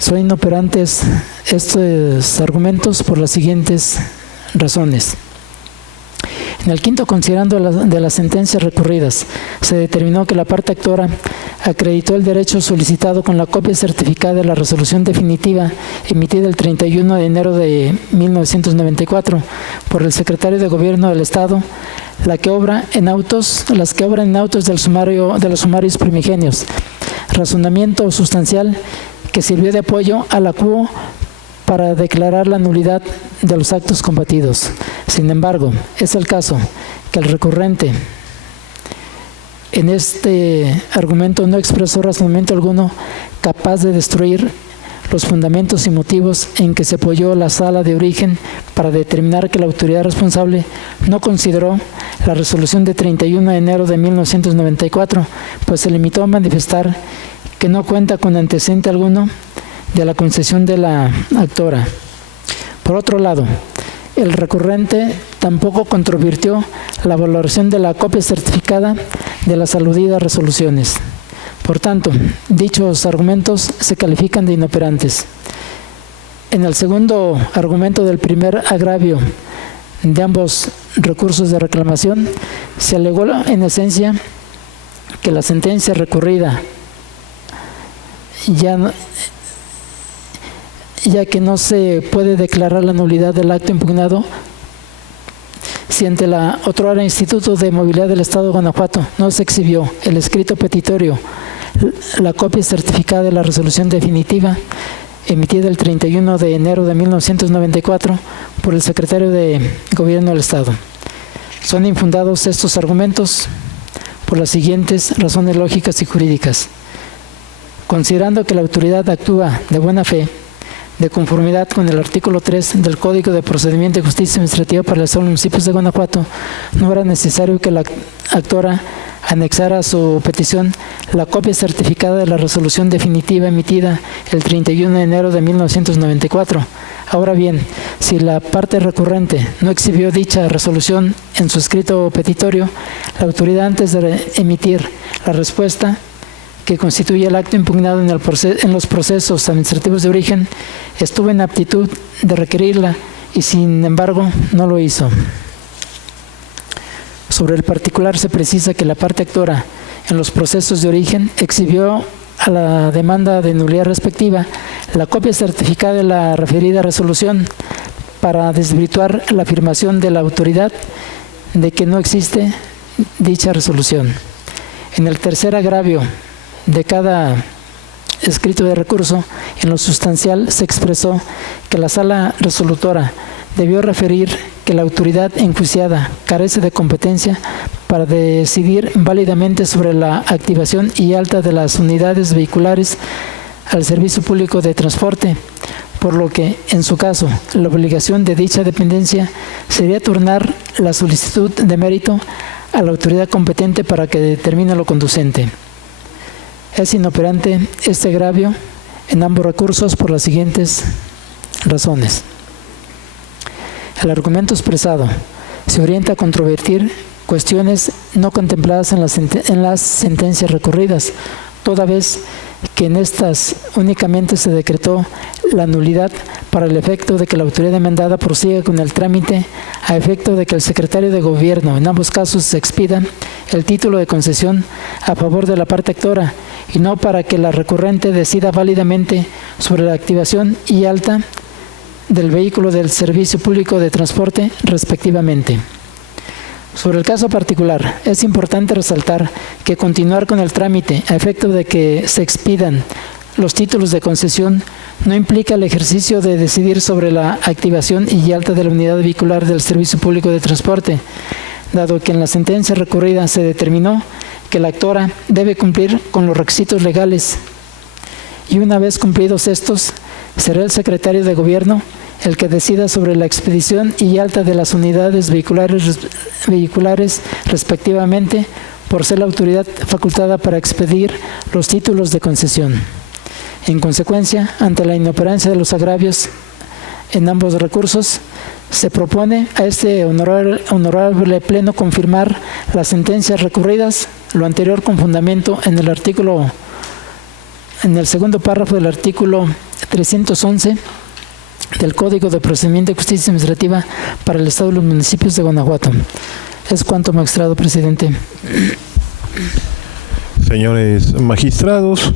Son inoperantes estos argumentos por las siguientes razones. En el quinto, considerando de las sentencias recurridas, se determinó que la parte actora acreditó el derecho solicitado con la copia certificada de la resolución definitiva emitida el 31 de enero de 1994 por el secretario de Gobierno del Estado, las que obran en autos de los sumarios primigenios, razonamiento sustancial que sirvió de apoyo al acuo para declarar la nulidad de los actos combatidos. Sin embargo, es el caso que el recurrente en este argumento no expresó razonamiento alguno capaz de destruir los fundamentos y motivos en que se apoyó la sala de origen para determinar que la autoridad responsable no consideró la resolución de 31 de enero de 1994, pues se limitó a manifestar que no cuenta con antecedente alguno de la concesión de la actora. Por otro lado, el recurrente tampoco controvirtió la valoración de la copia certificada de las aludidas resoluciones. Por tanto, dichos argumentos se califican de inoperantes. En el segundo argumento del primer agravio de ambos recursos de reclamación, se alegó en esencia que la sentencia recurrida, ya que no se puede declarar la nulidad del acto impugnado si ante la otrora Instituto de Movilidad del Estado de Guanajuato no se exhibió el escrito petitorio, la copia certificada de la resolución definitiva emitida el 31 de enero de 1994 por el secretario de Gobierno del Estado. Son infundados estos argumentos por las siguientes razones lógicas y jurídicas. Considerando que la autoridad actúa de buena fe, de conformidad con el artículo 3 del Código de Procedimiento de Justicia Administrativa para el Estado de los Municipios de Guanajuato, no era necesario que la actora anexara a su petición la copia certificada de la resolución definitiva emitida el 31 de enero de 1994. Ahora bien, si la parte recurrente no exhibió dicha resolución en su escrito petitorio, la autoridad, antes de emitir la respuesta que constituye el acto impugnado en los procesos administrativos de origen, estuvo en aptitud de requerirla y sin embargo no lo hizo. Sobre el particular se precisa que la parte actora en los procesos de origen exhibió a la demanda de nulidad respectiva la copia certificada de la referida resolución para desvirtuar la afirmación de la autoridad de que no existe dicha resolución. En el tercer agravio de cada escrito de recurso, en lo sustancial se expresó que la sala resolutora debió referir que la autoridad enjuiciada carece de competencia para decidir válidamente sobre la activación y alta de las unidades vehiculares al servicio público de transporte, por lo que, en su caso, la obligación de dicha dependencia sería turnar la solicitud de mérito a la autoridad competente para que determine lo conducente. Es inoperante este agravio en ambos recursos por las siguientes razones. El argumento expresado se orienta a controvertir cuestiones no contempladas en las sentencias recurridas, toda vez que en estas únicamente se decretó la nulidad para el efecto de que la autoridad demandada prosiga con el trámite a efecto de que el secretario de Gobierno en ambos casos se expida el título de concesión a favor de la parte actora y no para que la recurrente decida válidamente sobre la activación y alta del vehículo del servicio público de transporte respectivamente. Sobre el caso particular, es importante resaltar que continuar con el trámite a efecto de que se expidan los títulos de concesión no implica el ejercicio de decidir sobre la activación y alta de la unidad vehicular del servicio público de transporte, dado que en la sentencia recurrida se determinó que la actora debe cumplir con los requisitos legales y una vez cumplidos estos, será el secretario de Gobierno el que decida sobre la expedición y alta de las unidades vehiculares respectivamente, por ser la autoridad facultada para expedir los títulos de concesión. En consecuencia, ante la inoperancia de los agravios en ambos recursos, se propone a este honorable Pleno confirmar las sentencias recurridas, lo anterior con fundamento en el segundo párrafo del artículo 311 del Código de Procedimiento de Justicia Administrativa para el Estado de los Municipios de Guanajuato. Es cuanto, magistrado presidente. Señores magistrados,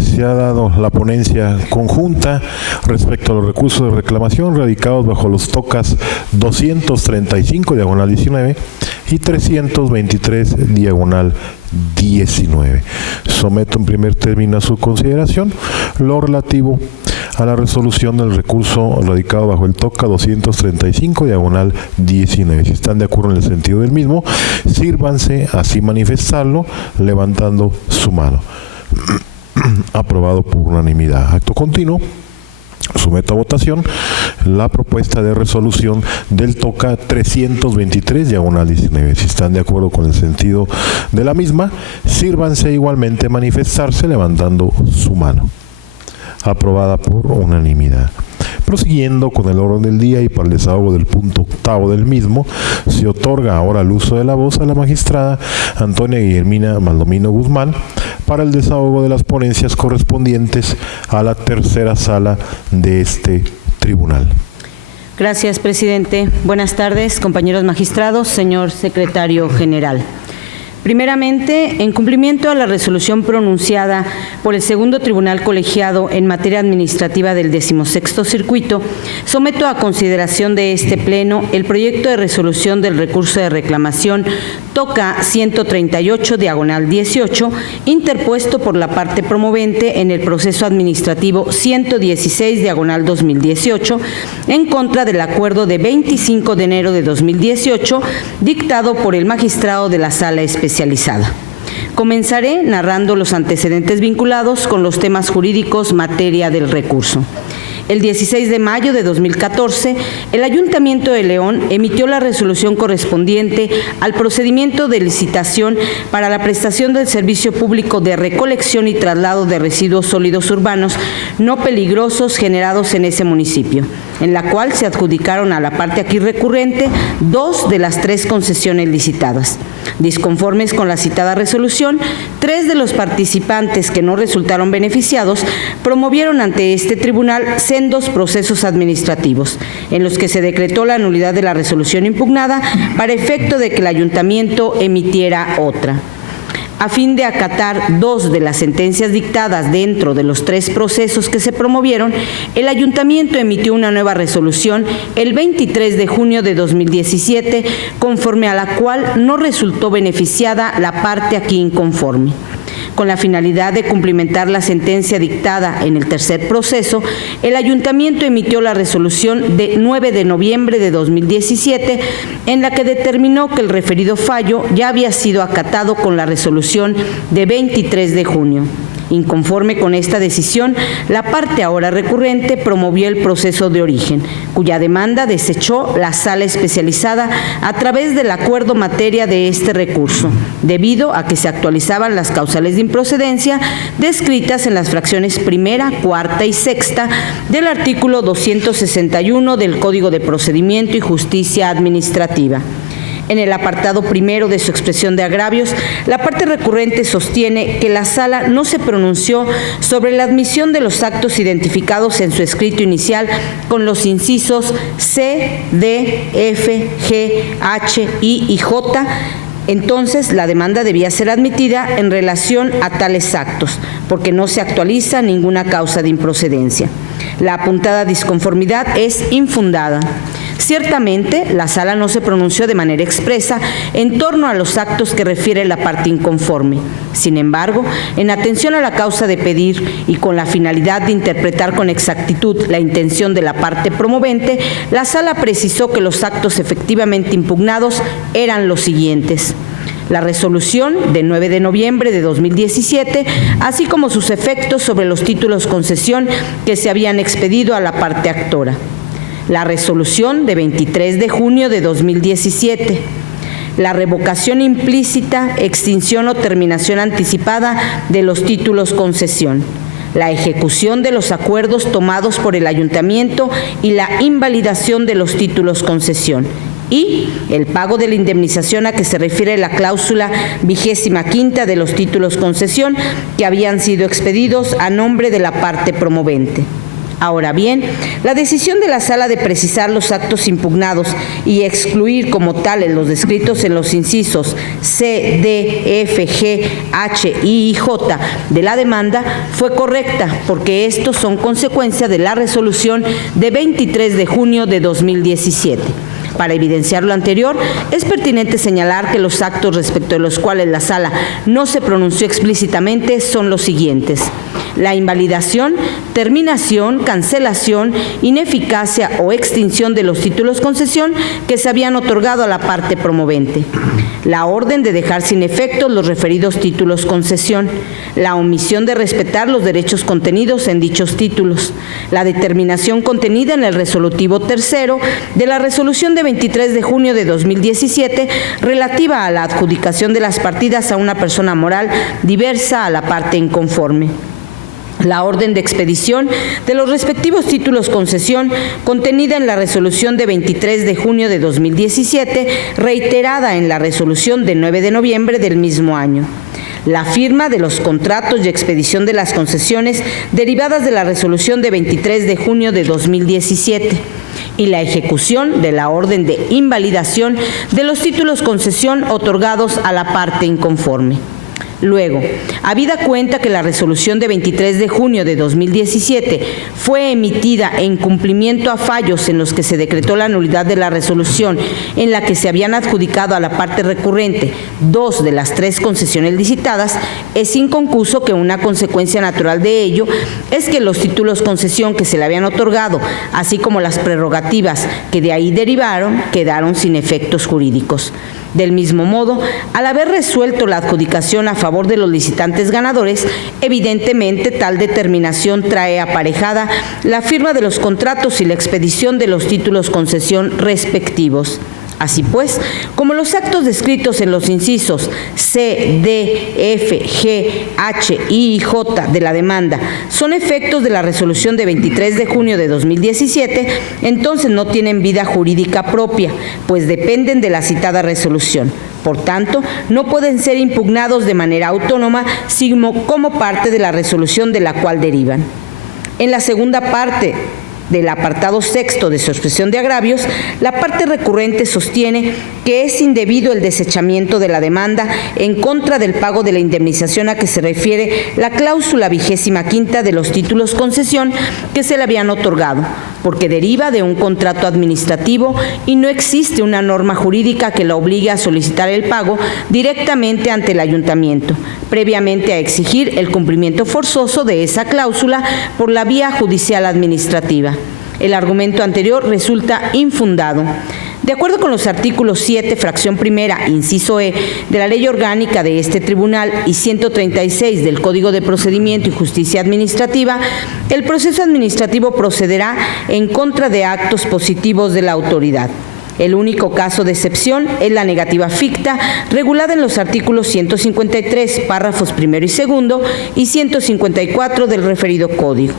se ha dado la ponencia conjunta respecto a los recursos de reclamación radicados bajo los tocas 235/19 y 323/19. Someto en primer término a su consideración lo relativo a la resolución del recurso radicado bajo el TOCA 235/19. Si están de acuerdo en el sentido del mismo, sírvanse así manifestarlo levantando su mano. Aprobado por unanimidad. Acto continuo. Someto a votación la propuesta de resolución del TOCA 323/19. Si están de acuerdo con el sentido de la misma, sírvanse igualmente manifestarse levantando su mano. Aprobada por unanimidad. Prosiguiendo con el orden del día y para el desahogo del punto octavo del mismo, se otorga ahora el uso de la voz a la magistrada Antonia Guillermina Maldomino Guzmán para el desahogo de las ponencias correspondientes a la tercera sala de este tribunal. Gracias, presidente. Buenas tardes, compañeros magistrados, señor secretario general. Primeramente, en cumplimiento a la resolución pronunciada por el segundo tribunal colegiado en materia administrativa del 16º Circuito, someto a consideración de este Pleno el proyecto de resolución del recurso de reclamación TOCA 138/18, interpuesto por la parte promovente en el proceso administrativo 116/2018, en contra del acuerdo de 25 de enero de 2018, dictado por el magistrado de la Sala Especializada. Comenzaré narrando los antecedentes vinculados con los temas jurídicos materia del recurso. El 16 de mayo de 2014, el Ayuntamiento de León emitió la resolución correspondiente al procedimiento de licitación para la prestación del servicio público de recolección y traslado de residuos sólidos urbanos no peligrosos generados en ese municipio, en la cual se adjudicaron a la parte aquí recurrente 2 de las 3 concesiones licitadas. Disconformes con la citada resolución, 3 de los participantes que no resultaron beneficiados promovieron ante este tribunal sendos procesos administrativos, en los que se decretó la nulidad de la resolución impugnada para efecto de que el ayuntamiento emitiera otra. A fin de acatar 2 de las sentencias dictadas dentro de los 3 procesos que se promovieron, el ayuntamiento emitió una nueva resolución el 23 de junio de 2017, conforme a la cual no resultó beneficiada la parte aquí inconforme. Con la finalidad de cumplimentar la sentencia dictada en el tercer proceso, el ayuntamiento emitió la resolución de 9 de noviembre de 2017, en la que determinó que el referido fallo ya había sido acatado con la resolución de 23 de junio. Inconforme con esta decisión, la parte ahora recurrente promovió el proceso de origen, cuya demanda desechó la Sala Especializada a través del acuerdo materia de este recurso, debido a que se actualizaban las causales de improcedencia descritas en las fracciones primera, cuarta y sexta del artículo 261 del Código de Procedimiento y Justicia Administrativa. En el apartado primero de su expresión de agravios, la parte recurrente sostiene que la Sala no se pronunció sobre la admisión de los actos identificados en su escrito inicial con los incisos C, D, F, G, H, I y J. Entonces, la demanda debía ser admitida en relación a tales actos, porque no se actualiza ninguna causa de improcedencia. La apuntada disconformidad es infundada. Ciertamente, la Sala no se pronunció de manera expresa en torno a los actos que refiere la parte inconforme. Sin embargo, en atención a la causa de pedir y con la finalidad de interpretar con exactitud la intención de la parte promovente, la Sala precisó que los actos efectivamente impugnados eran los siguientes: la resolución de 9 de noviembre de 2017, así como sus efectos sobre los títulos concesión que se habían expedido a la parte actora; la resolución de 23 de junio de 2017, la revocación implícita, extinción o terminación anticipada de los títulos concesión, la ejecución de los acuerdos tomados por el ayuntamiento y la invalidación de los títulos concesión, y el pago de la indemnización a que se refiere la cláusula 25ª de los títulos concesión que habían sido expedidos a nombre de la parte promovente. Ahora bien, la decisión de la Sala de precisar los actos impugnados y excluir como tales los descritos en los incisos C, D, F, G, H, I y J de la demanda fue correcta, porque estos son consecuencia de la resolución de 23 de junio de 2017. Para evidenciar lo anterior, es pertinente señalar que los actos respecto de los cuales la Sala no se pronunció explícitamente son los siguientes: la invalidación, terminación, cancelación, ineficacia o extinción de los títulos concesión que se habían otorgado a la parte promovente, la orden de dejar sin efecto los referidos títulos concesión, la omisión de respetar los derechos contenidos en dichos títulos, la determinación contenida en el resolutivo tercero de la resolución de 23 de junio de 2017 relativa a la adjudicación de las partidas a una persona moral diversa a la parte inconforme, la orden de expedición de los respectivos títulos concesión contenida en la resolución de 23 de junio de 2017, reiterada en la resolución de 9 de noviembre del mismo año, la firma de los contratos y expedición de las concesiones derivadas de la resolución de 23 de junio de 2017 y la ejecución de la orden de invalidación de los títulos concesión otorgados a la parte inconforme. Luego, habida cuenta que la resolución de 23 de junio de 2017 fue emitida en cumplimiento a fallos en los que se decretó la nulidad de la resolución en la que se habían adjudicado a la parte recurrente 2 de las 3 concesiones licitadas, es inconcuso que una consecuencia natural de ello es que los títulos concesión que se le habían otorgado, así como las prerrogativas que de ahí derivaron, quedaron sin efectos jurídicos. Del mismo modo, al haber resuelto la adjudicación a favor de los licitantes ganadores, evidentemente tal determinación trae aparejada la firma de los contratos y la expedición de los títulos concesión respectivos. Así pues, como los actos descritos en los incisos C, D, F, G, H, I y J de la demanda son efectos de la resolución de 23 de junio de 2017, entonces no tienen vida jurídica propia, pues dependen de la citada resolución. Por tanto, no pueden ser impugnados de manera autónoma, sino como parte de la resolución de la cual derivan. En la segunda parte del apartado sexto de su expresión de agravios, la parte recurrente sostiene que es indebido el desechamiento de la demanda en contra del pago de la indemnización a que se refiere la cláusula 25ª de los títulos concesión que se le habían otorgado, porque deriva de un contrato administrativo y no existe una norma jurídica que la obligue a solicitar el pago directamente ante el ayuntamiento, previamente a exigir el cumplimiento forzoso de esa cláusula por la vía judicial administrativa. El argumento anterior resulta infundado. De acuerdo con los artículos 7, fracción primera, inciso E, de la Ley Orgánica de este Tribunal y 136 del Código de Procedimiento y Justicia Administrativa, el proceso administrativo procederá en contra de actos positivos de la autoridad. El único caso de excepción es la negativa ficta, regulada en los artículos 153, párrafos primero y segundo, y 154 del referido Código.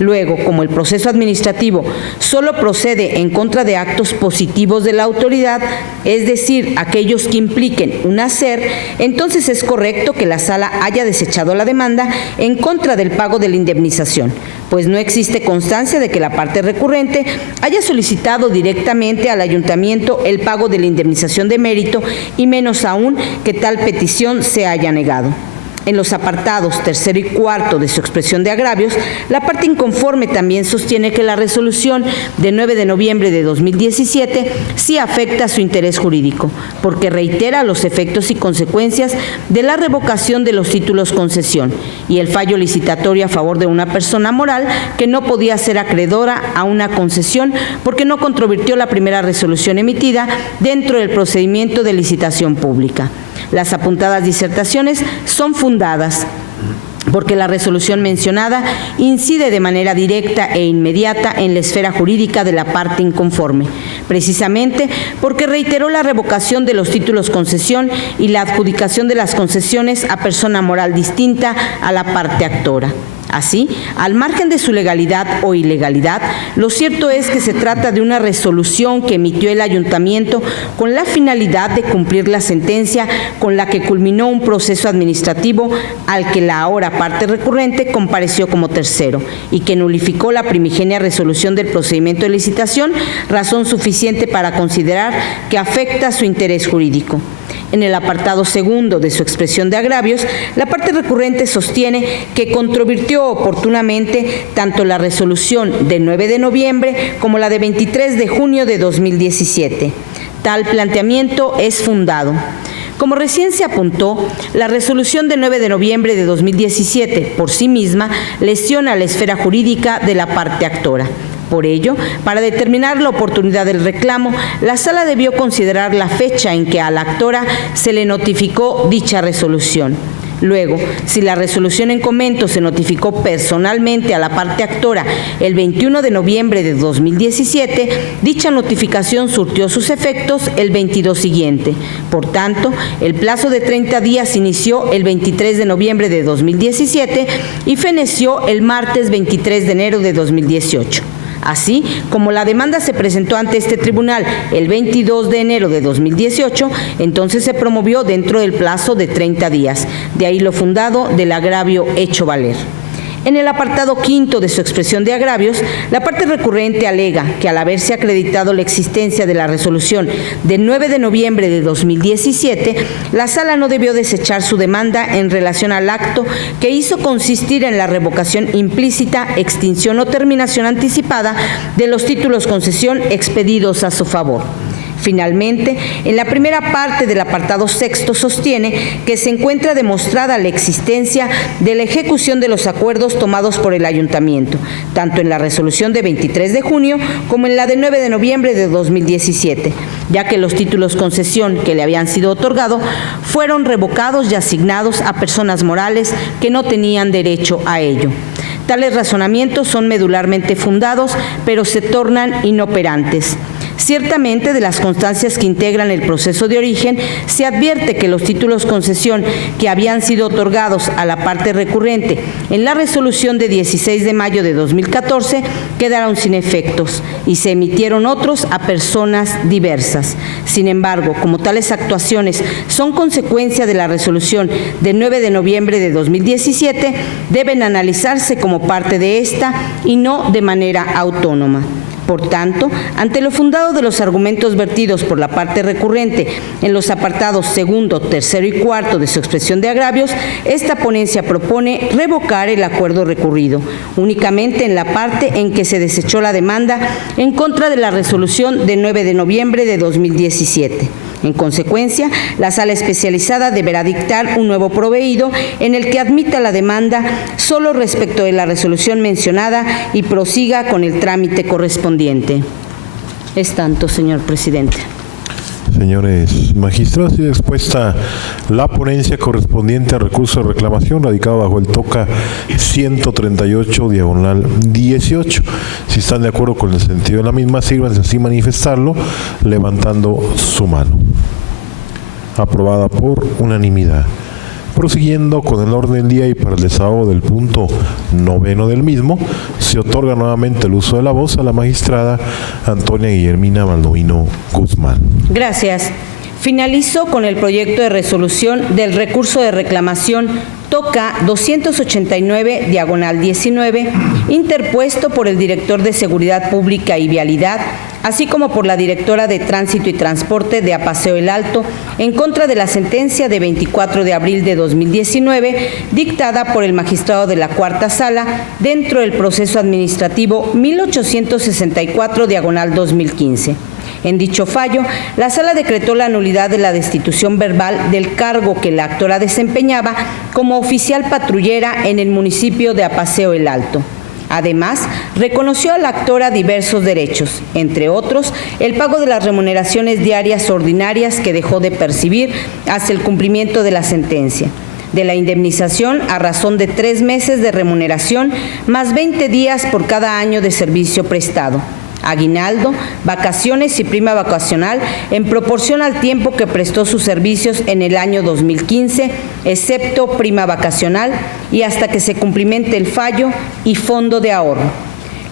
Luego, como el proceso administrativo solo procede en contra de actos positivos de la autoridad, es decir, aquellos que impliquen un hacer, entonces es correcto que la Sala haya desechado la demanda en contra del pago de la indemnización, pues no existe constancia de que la parte recurrente haya solicitado directamente al ayuntamiento el pago de la indemnización de mérito y menos aún que tal petición se haya negado. En los apartados tercero y cuarto de su expresión de agravios, la parte inconforme también sostiene que la resolución de 9 de noviembre de 2017 sí afecta su interés jurídico, porque reitera los efectos y consecuencias de la revocación de los títulos concesión y el fallo licitatorio a favor de una persona moral que no podía ser acreedora a una concesión porque no controvirtió la primera resolución emitida dentro del procedimiento de licitación pública. Las apuntadas disertaciones son fundadas porque la resolución mencionada incide de manera directa e inmediata en la esfera jurídica de la parte inconforme, precisamente porque reiteró la revocación de los títulos concesión y la adjudicación de las concesiones a persona moral distinta a la parte actora. Así, al margen de su legalidad o ilegalidad, lo cierto es que se trata de una resolución que emitió el ayuntamiento con la finalidad de cumplir la sentencia con la que culminó un proceso administrativo al que la ahora parte recurrente compareció como tercero y que nulificó la primigenia resolución del procedimiento de licitación, razón suficiente para considerar que afecta su interés jurídico. En el apartado segundo de su expresión de agravios, la parte recurrente sostiene que controvirtió oportunamente tanto la resolución de 9 de noviembre como la de 23 de junio de 2017. Tal planteamiento es fundado. Como recién se apuntó, la resolución de 9 de noviembre de 2017, por sí misma, lesiona la esfera jurídica de la parte actora. Por ello, para determinar la oportunidad del reclamo, la Sala debió considerar la fecha en que a la actora se le notificó dicha resolución. Luego, si la resolución en comento se notificó personalmente a la parte actora el 21 de noviembre de 2017, dicha notificación surtió sus efectos el 22 siguiente. Por tanto, el plazo de 30 días inició el 23 de noviembre de 2017 y feneció el martes 23 de enero de 2018. Así como la demanda se presentó ante este tribunal el 22 de enero de 2018, entonces se promovió dentro del plazo de 30 días. De ahí lo fundado del agravio hecho valer. En el apartado quinto de su expresión de agravios, la parte recurrente alega que al haberse acreditado la existencia de la resolución de 9 de noviembre de 2017, la Sala no debió desechar su demanda en relación al acto que hizo consistir en la revocación implícita, extinción o terminación anticipada de los títulos concesión expedidos a su favor. Finalmente, en la primera parte del apartado sexto sostiene que se encuentra demostrada la existencia de la ejecución de los acuerdos tomados por el Ayuntamiento, tanto en la resolución de 23 de junio como en la de 9 de noviembre de 2017, ya que los títulos concesión que le habían sido otorgados fueron revocados y asignados a personas morales que no tenían derecho a ello. Tales razonamientos son medularmente fundados, pero se tornan inoperantes. Ciertamente, de las constancias que integran el proceso de origen, se advierte que los títulos concesión que habían sido otorgados a la parte recurrente en la resolución de 16 de mayo de 2014 quedaron sin efectos y se emitieron otros a personas diversas. Sin embargo, como tales actuaciones son consecuencia de la resolución de 9 de noviembre de 2017, deben analizarse como parte de esta y no de manera autónoma. Por tanto, ante lo fundado de los argumentos vertidos por la parte recurrente en los apartados segundo, tercero y cuarto de su expresión de agravios, esta ponencia propone revocar el acuerdo recurrido, únicamente en la parte en que se desechó la demanda en contra de la resolución de 9 de noviembre de 2017. En consecuencia, la Sala Especializada deberá dictar un nuevo proveído en el que admita la demanda solo respecto de la resolución mencionada y prosiga con el trámite correspondiente. Es tanto, señor presidente. Señores magistrados, y expuesta la ponencia correspondiente al recurso de reclamación radicado bajo el TOCA 138/18. Si están de acuerdo con el sentido de la misma, sírvanse así manifestarlo levantando su mano. Aprobada por unanimidad. Prosiguiendo con el orden del día y para el desahogo del punto 9 del mismo, se otorga nuevamente el uso de la voz a la magistrada Antonia Guillermina Baldovíno Guzmán. Gracias. Finalizo con el proyecto de resolución del recurso de reclamación TOCA 289/19, interpuesto por el director de Seguridad Pública y Vialidad, así como por la directora de Tránsito y Transporte de Apaseo El Alto, en contra de la sentencia de 24 de abril de 2019, dictada por el magistrado de la Cuarta Sala dentro del proceso administrativo 1864/2015. En dicho fallo, la Sala decretó la nulidad de la destitución verbal del cargo que la actora desempeñaba como oficial patrullera en el municipio de Apaseo El Alto. Además, reconoció a la actora diversos derechos, entre otros, el pago de las remuneraciones diarias ordinarias que dejó de percibir hasta el cumplimiento de la sentencia, de la indemnización a razón de 3 meses de remuneración más 20 días por cada año de servicio prestado, aguinaldo, vacaciones y prima vacacional en proporción al tiempo que prestó sus servicios en el año 2015, excepto prima vacacional, y hasta que se cumplimente el fallo, y fondo de ahorro.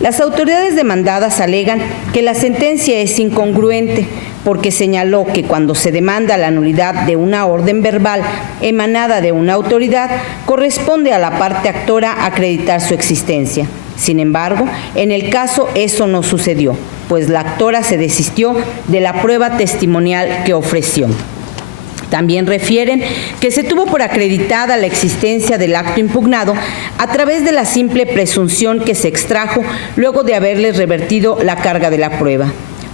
Las autoridades demandadas alegan que la sentencia es incongruente porque señaló que cuando se demanda la nulidad de una orden verbal emanada de una autoridad, corresponde a la parte actora acreditar su existencia. Sin embargo, en el caso eso no sucedió, pues la actora se desistió de la prueba testimonial que ofreció. También refieren que se tuvo por acreditada la existencia del acto impugnado a través de la simple presunción que se extrajo luego de haberles revertido la carga de la prueba.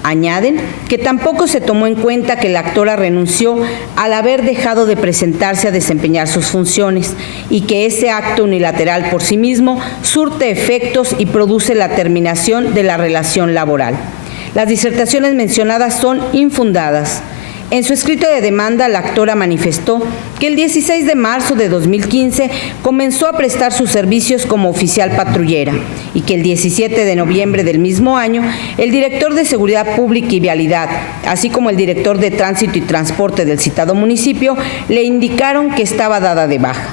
Añaden que tampoco se tomó en cuenta que la actora renunció al haber dejado de presentarse a desempeñar sus funciones y que ese acto unilateral por sí mismo surte efectos y produce la terminación de la relación laboral. Las disertaciones mencionadas son infundadas. En su escrito de demanda, la actora manifestó que el 16 de marzo de 2015 comenzó a prestar sus servicios como oficial patrullera y que el 17 de noviembre del mismo año, el director de Seguridad Pública y Vialidad, así como el director de Tránsito y Transporte del citado municipio, le indicaron que estaba dada de baja.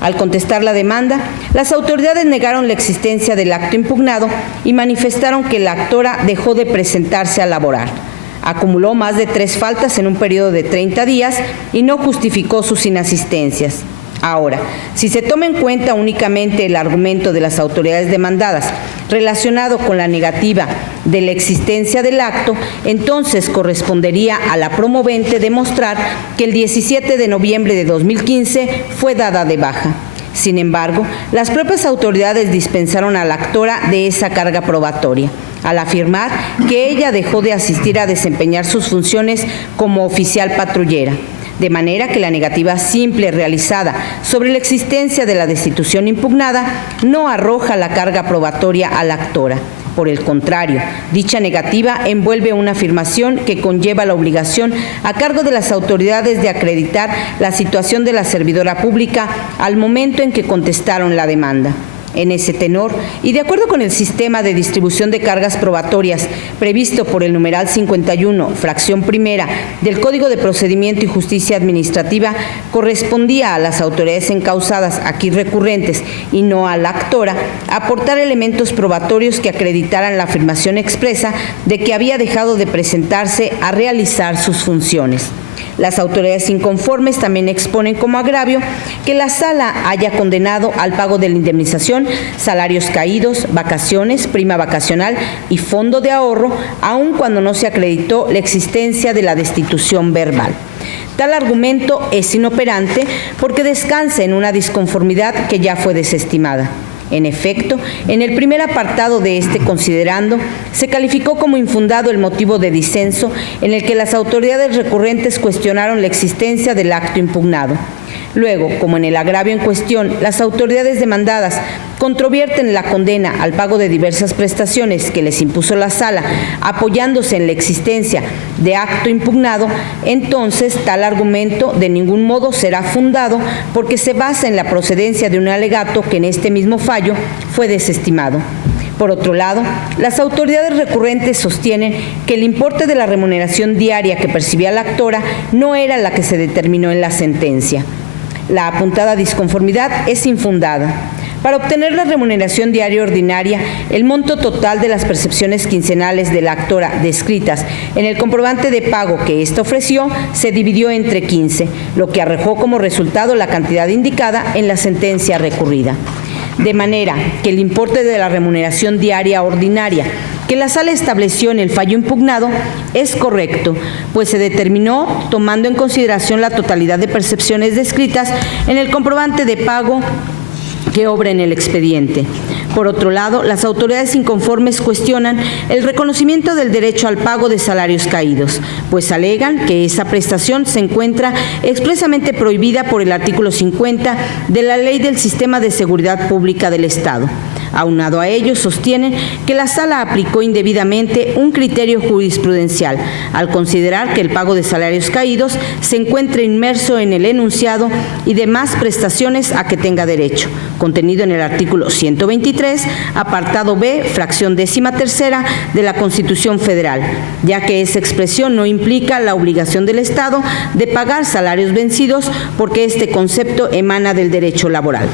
Al contestar la demanda, las autoridades negaron la existencia del acto impugnado y manifestaron que la actora dejó de presentarse a laborar. Acumuló más de 3 faltas en un periodo de 30 días y no justificó sus inasistencias. Ahora, si se toma en cuenta únicamente el argumento de las autoridades demandadas relacionado con la negativa de la existencia del acto, entonces correspondería a la promovente demostrar que el 17 de noviembre de 2015 fue dada de baja. Sin embargo, las propias autoridades dispensaron a la actora de esa carga probatoria, al afirmar que ella dejó de asistir a desempeñar sus funciones como oficial patrullera, de manera que la negativa simple realizada sobre la existencia de la destitución impugnada no arroja la carga probatoria a la actora. Por el contrario, dicha negativa envuelve una afirmación que conlleva la obligación a cargo de las autoridades de acreditar la situación de la servidora pública al momento en que contestaron la demanda. En ese tenor, y de acuerdo con el sistema de distribución de cargas probatorias previsto por el numeral 51, fracción primera del Código de Procedimiento y Justicia Administrativa, correspondía a las autoridades encausadas aquí recurrentes y no a la actora aportar elementos probatorios que acreditaran la afirmación expresa de que había dejado de presentarse a realizar sus funciones. Las autoridades inconformes también exponen como agravio que la sala haya condenado al pago de la indemnización, salarios caídos, vacaciones, prima vacacional y fondo de ahorro, aun cuando no se acreditó la existencia de la destitución verbal. Tal argumento es inoperante porque descansa en una disconformidad que ya fue desestimada. En efecto, en el primer apartado de este considerando, se calificó como infundado el motivo de disenso en el que las autoridades recurrentes cuestionaron la existencia del acto impugnado. Luego, como en el agravio en cuestión, las autoridades demandadas controvierten la condena al pago de diversas prestaciones que les impuso la sala, apoyándose en la existencia de acto impugnado, entonces tal argumento de ningún modo será fundado porque se basa en la procedencia de un alegato que en este mismo fallo fue desestimado. Por otro lado, las autoridades recurrentes sostienen que el importe de la remuneración diaria que percibía la actora no era la que se determinó en la sentencia. La apuntada disconformidad es infundada. Para obtener la remuneración diaria ordinaria, el monto total de las percepciones quincenales de la actora descritas en el comprobante de pago que ésta ofreció se dividió entre 15, lo que arrojó como resultado la cantidad indicada en la sentencia recurrida. De manera que el importe de la remuneración diaria ordinaria que la sala estableció en el fallo impugnado es correcto, pues se determinó tomando en consideración la totalidad de percepciones descritas en el comprobante de pago que obra en el expediente. Por otro lado, las autoridades inconformes cuestionan el reconocimiento del derecho al pago de salarios caídos, pues alegan que esa prestación se encuentra expresamente prohibida por el artículo 50 de la Ley del Sistema de Seguridad Pública del Estado. Aunado a ello, sostienen que la sala aplicó indebidamente un criterio jurisprudencial al considerar que el pago de salarios caídos se encuentra inmerso en el enunciado y demás prestaciones a que tenga derecho, contenido en el artículo 123, apartado B, fracción 13ª de la Constitución Federal, ya que esa expresión no implica la obligación del Estado de pagar salarios vencidos porque este concepto emana del derecho laboral.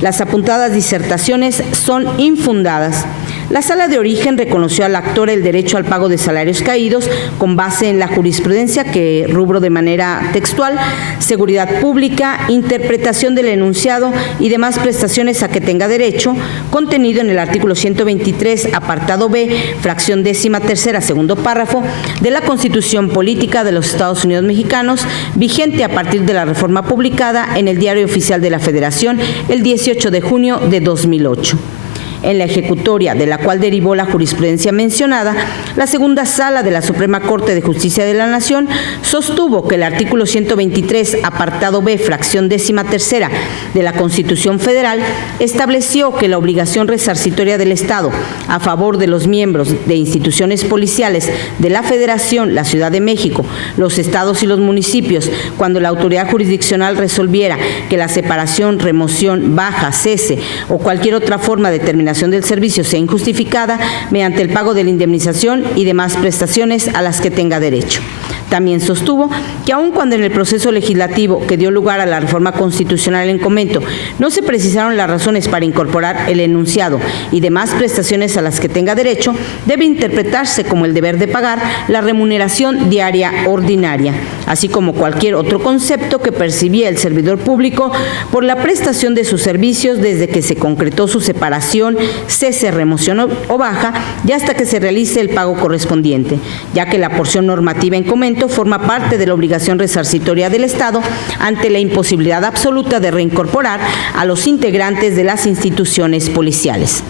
Las apuntadas disertaciones son infundadas. La sala de origen reconoció al actor el derecho al pago de salarios caídos con base en la jurisprudencia que rubro de manera textual, seguridad pública, interpretación del enunciado y demás prestaciones a que tenga derecho, contenido en el artículo 123, apartado B, fracción 13ª, segundo párrafo, de la Constitución Política de los Estados Unidos Mexicanos, vigente a partir de la reforma publicada en el Diario Oficial de la Federación el 18 de junio de 2008. En la ejecutoria de la cual derivó la jurisprudencia mencionada, la segunda sala de la Suprema Corte de Justicia de la Nación sostuvo que el artículo 123, apartado B, fracción 13ª de la Constitución Federal, estableció que la obligación resarcitoria del Estado a favor de los miembros de instituciones policiales de la Federación, la Ciudad de México, los estados y los municipios, cuando la autoridad jurisdiccional resolviera que la separación, remoción, baja, cese o cualquier otra forma de terminación del servicio sea injustificada, mediante el pago de la indemnización y demás prestaciones a las que tenga derecho. También sostuvo que aun cuando en el proceso legislativo que dio lugar a la reforma constitucional en comento no se precisaron las razones para incorporar el enunciado y demás prestaciones a las que tenga derecho, debe interpretarse como el deber de pagar la remuneración diaria ordinaria, así como cualquier otro concepto que percibía el servidor público por la prestación de sus servicios desde que se concretó su separación, cese, remoción o baja y hasta que se realice el pago correspondiente, ya que la porción normativa en comento forma parte de la obligación resarcitoria del Estado ante la imposibilidad absoluta de reincorporar a los integrantes de las instituciones policiales.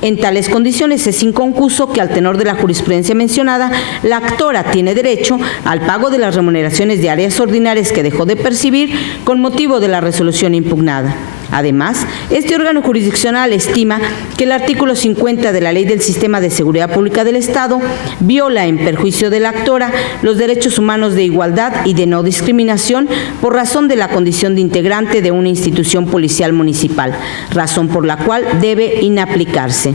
En tales condiciones es inconcuso que al tenor de la jurisprudencia mencionada, la actora tiene derecho al pago de las remuneraciones diarias ordinarias que dejó de percibir con motivo de la resolución impugnada. Además, este órgano jurisdiccional estima que el artículo 50 de la Ley del Sistema de Seguridad Pública del Estado viola en perjuicio de la actora los derechos humanos de igualdad y de no discriminación por razón de la condición de integrante de una institución policial municipal, razón por la cual debe inaplicarse.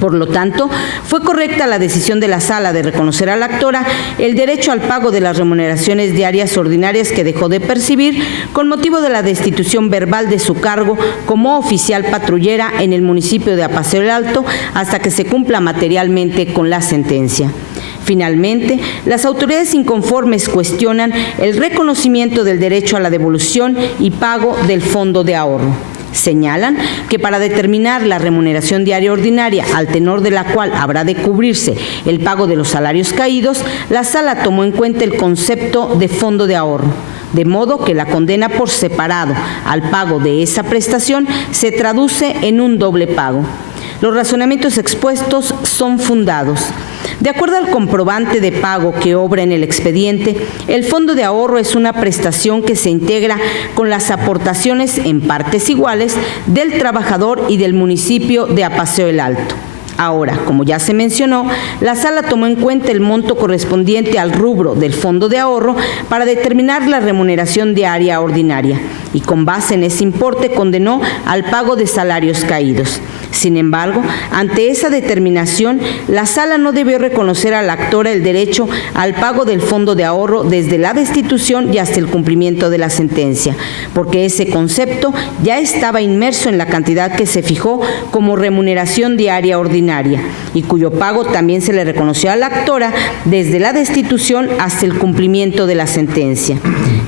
Por lo tanto, fue correcta la decisión de la Sala de reconocer a la actora el derecho al pago de las remuneraciones diarias ordinarias que dejó de percibir con motivo de la destitución verbal de su cargo como oficial patrullera en el municipio de Apaseo el Alto hasta que se cumpla materialmente con la sentencia. Finalmente, las autoridades inconformes cuestionan el reconocimiento del derecho a la devolución y pago del fondo de ahorro. Señalan que para determinar la remuneración diaria ordinaria, al tenor de la cual habrá de cubrirse el pago de los salarios caídos, la Sala tomó en cuenta el concepto de fondo de ahorro, de modo que la condena por separado al pago de esa prestación se traduce en un doble pago. Los razonamientos expuestos son fundados. De acuerdo al comprobante de pago que obra en el expediente, el fondo de ahorro es una prestación que se integra con las aportaciones en partes iguales del trabajador y del municipio de Apaseo el Alto. Ahora, como ya se mencionó, la Sala tomó en cuenta el monto correspondiente al rubro del fondo de ahorro para determinar la remuneración diaria ordinaria y con base en ese importe condenó al pago de salarios caídos. Sin embargo, ante esa determinación, la Sala no debió reconocer a la actora el derecho al pago del fondo de ahorro desde la destitución y hasta el cumplimiento de la sentencia, porque ese concepto ya estaba inmerso en la cantidad que se fijó como remuneración diaria ordinaria y cuyo pago también se le reconoció a la actora desde la destitución hasta el cumplimiento de la sentencia.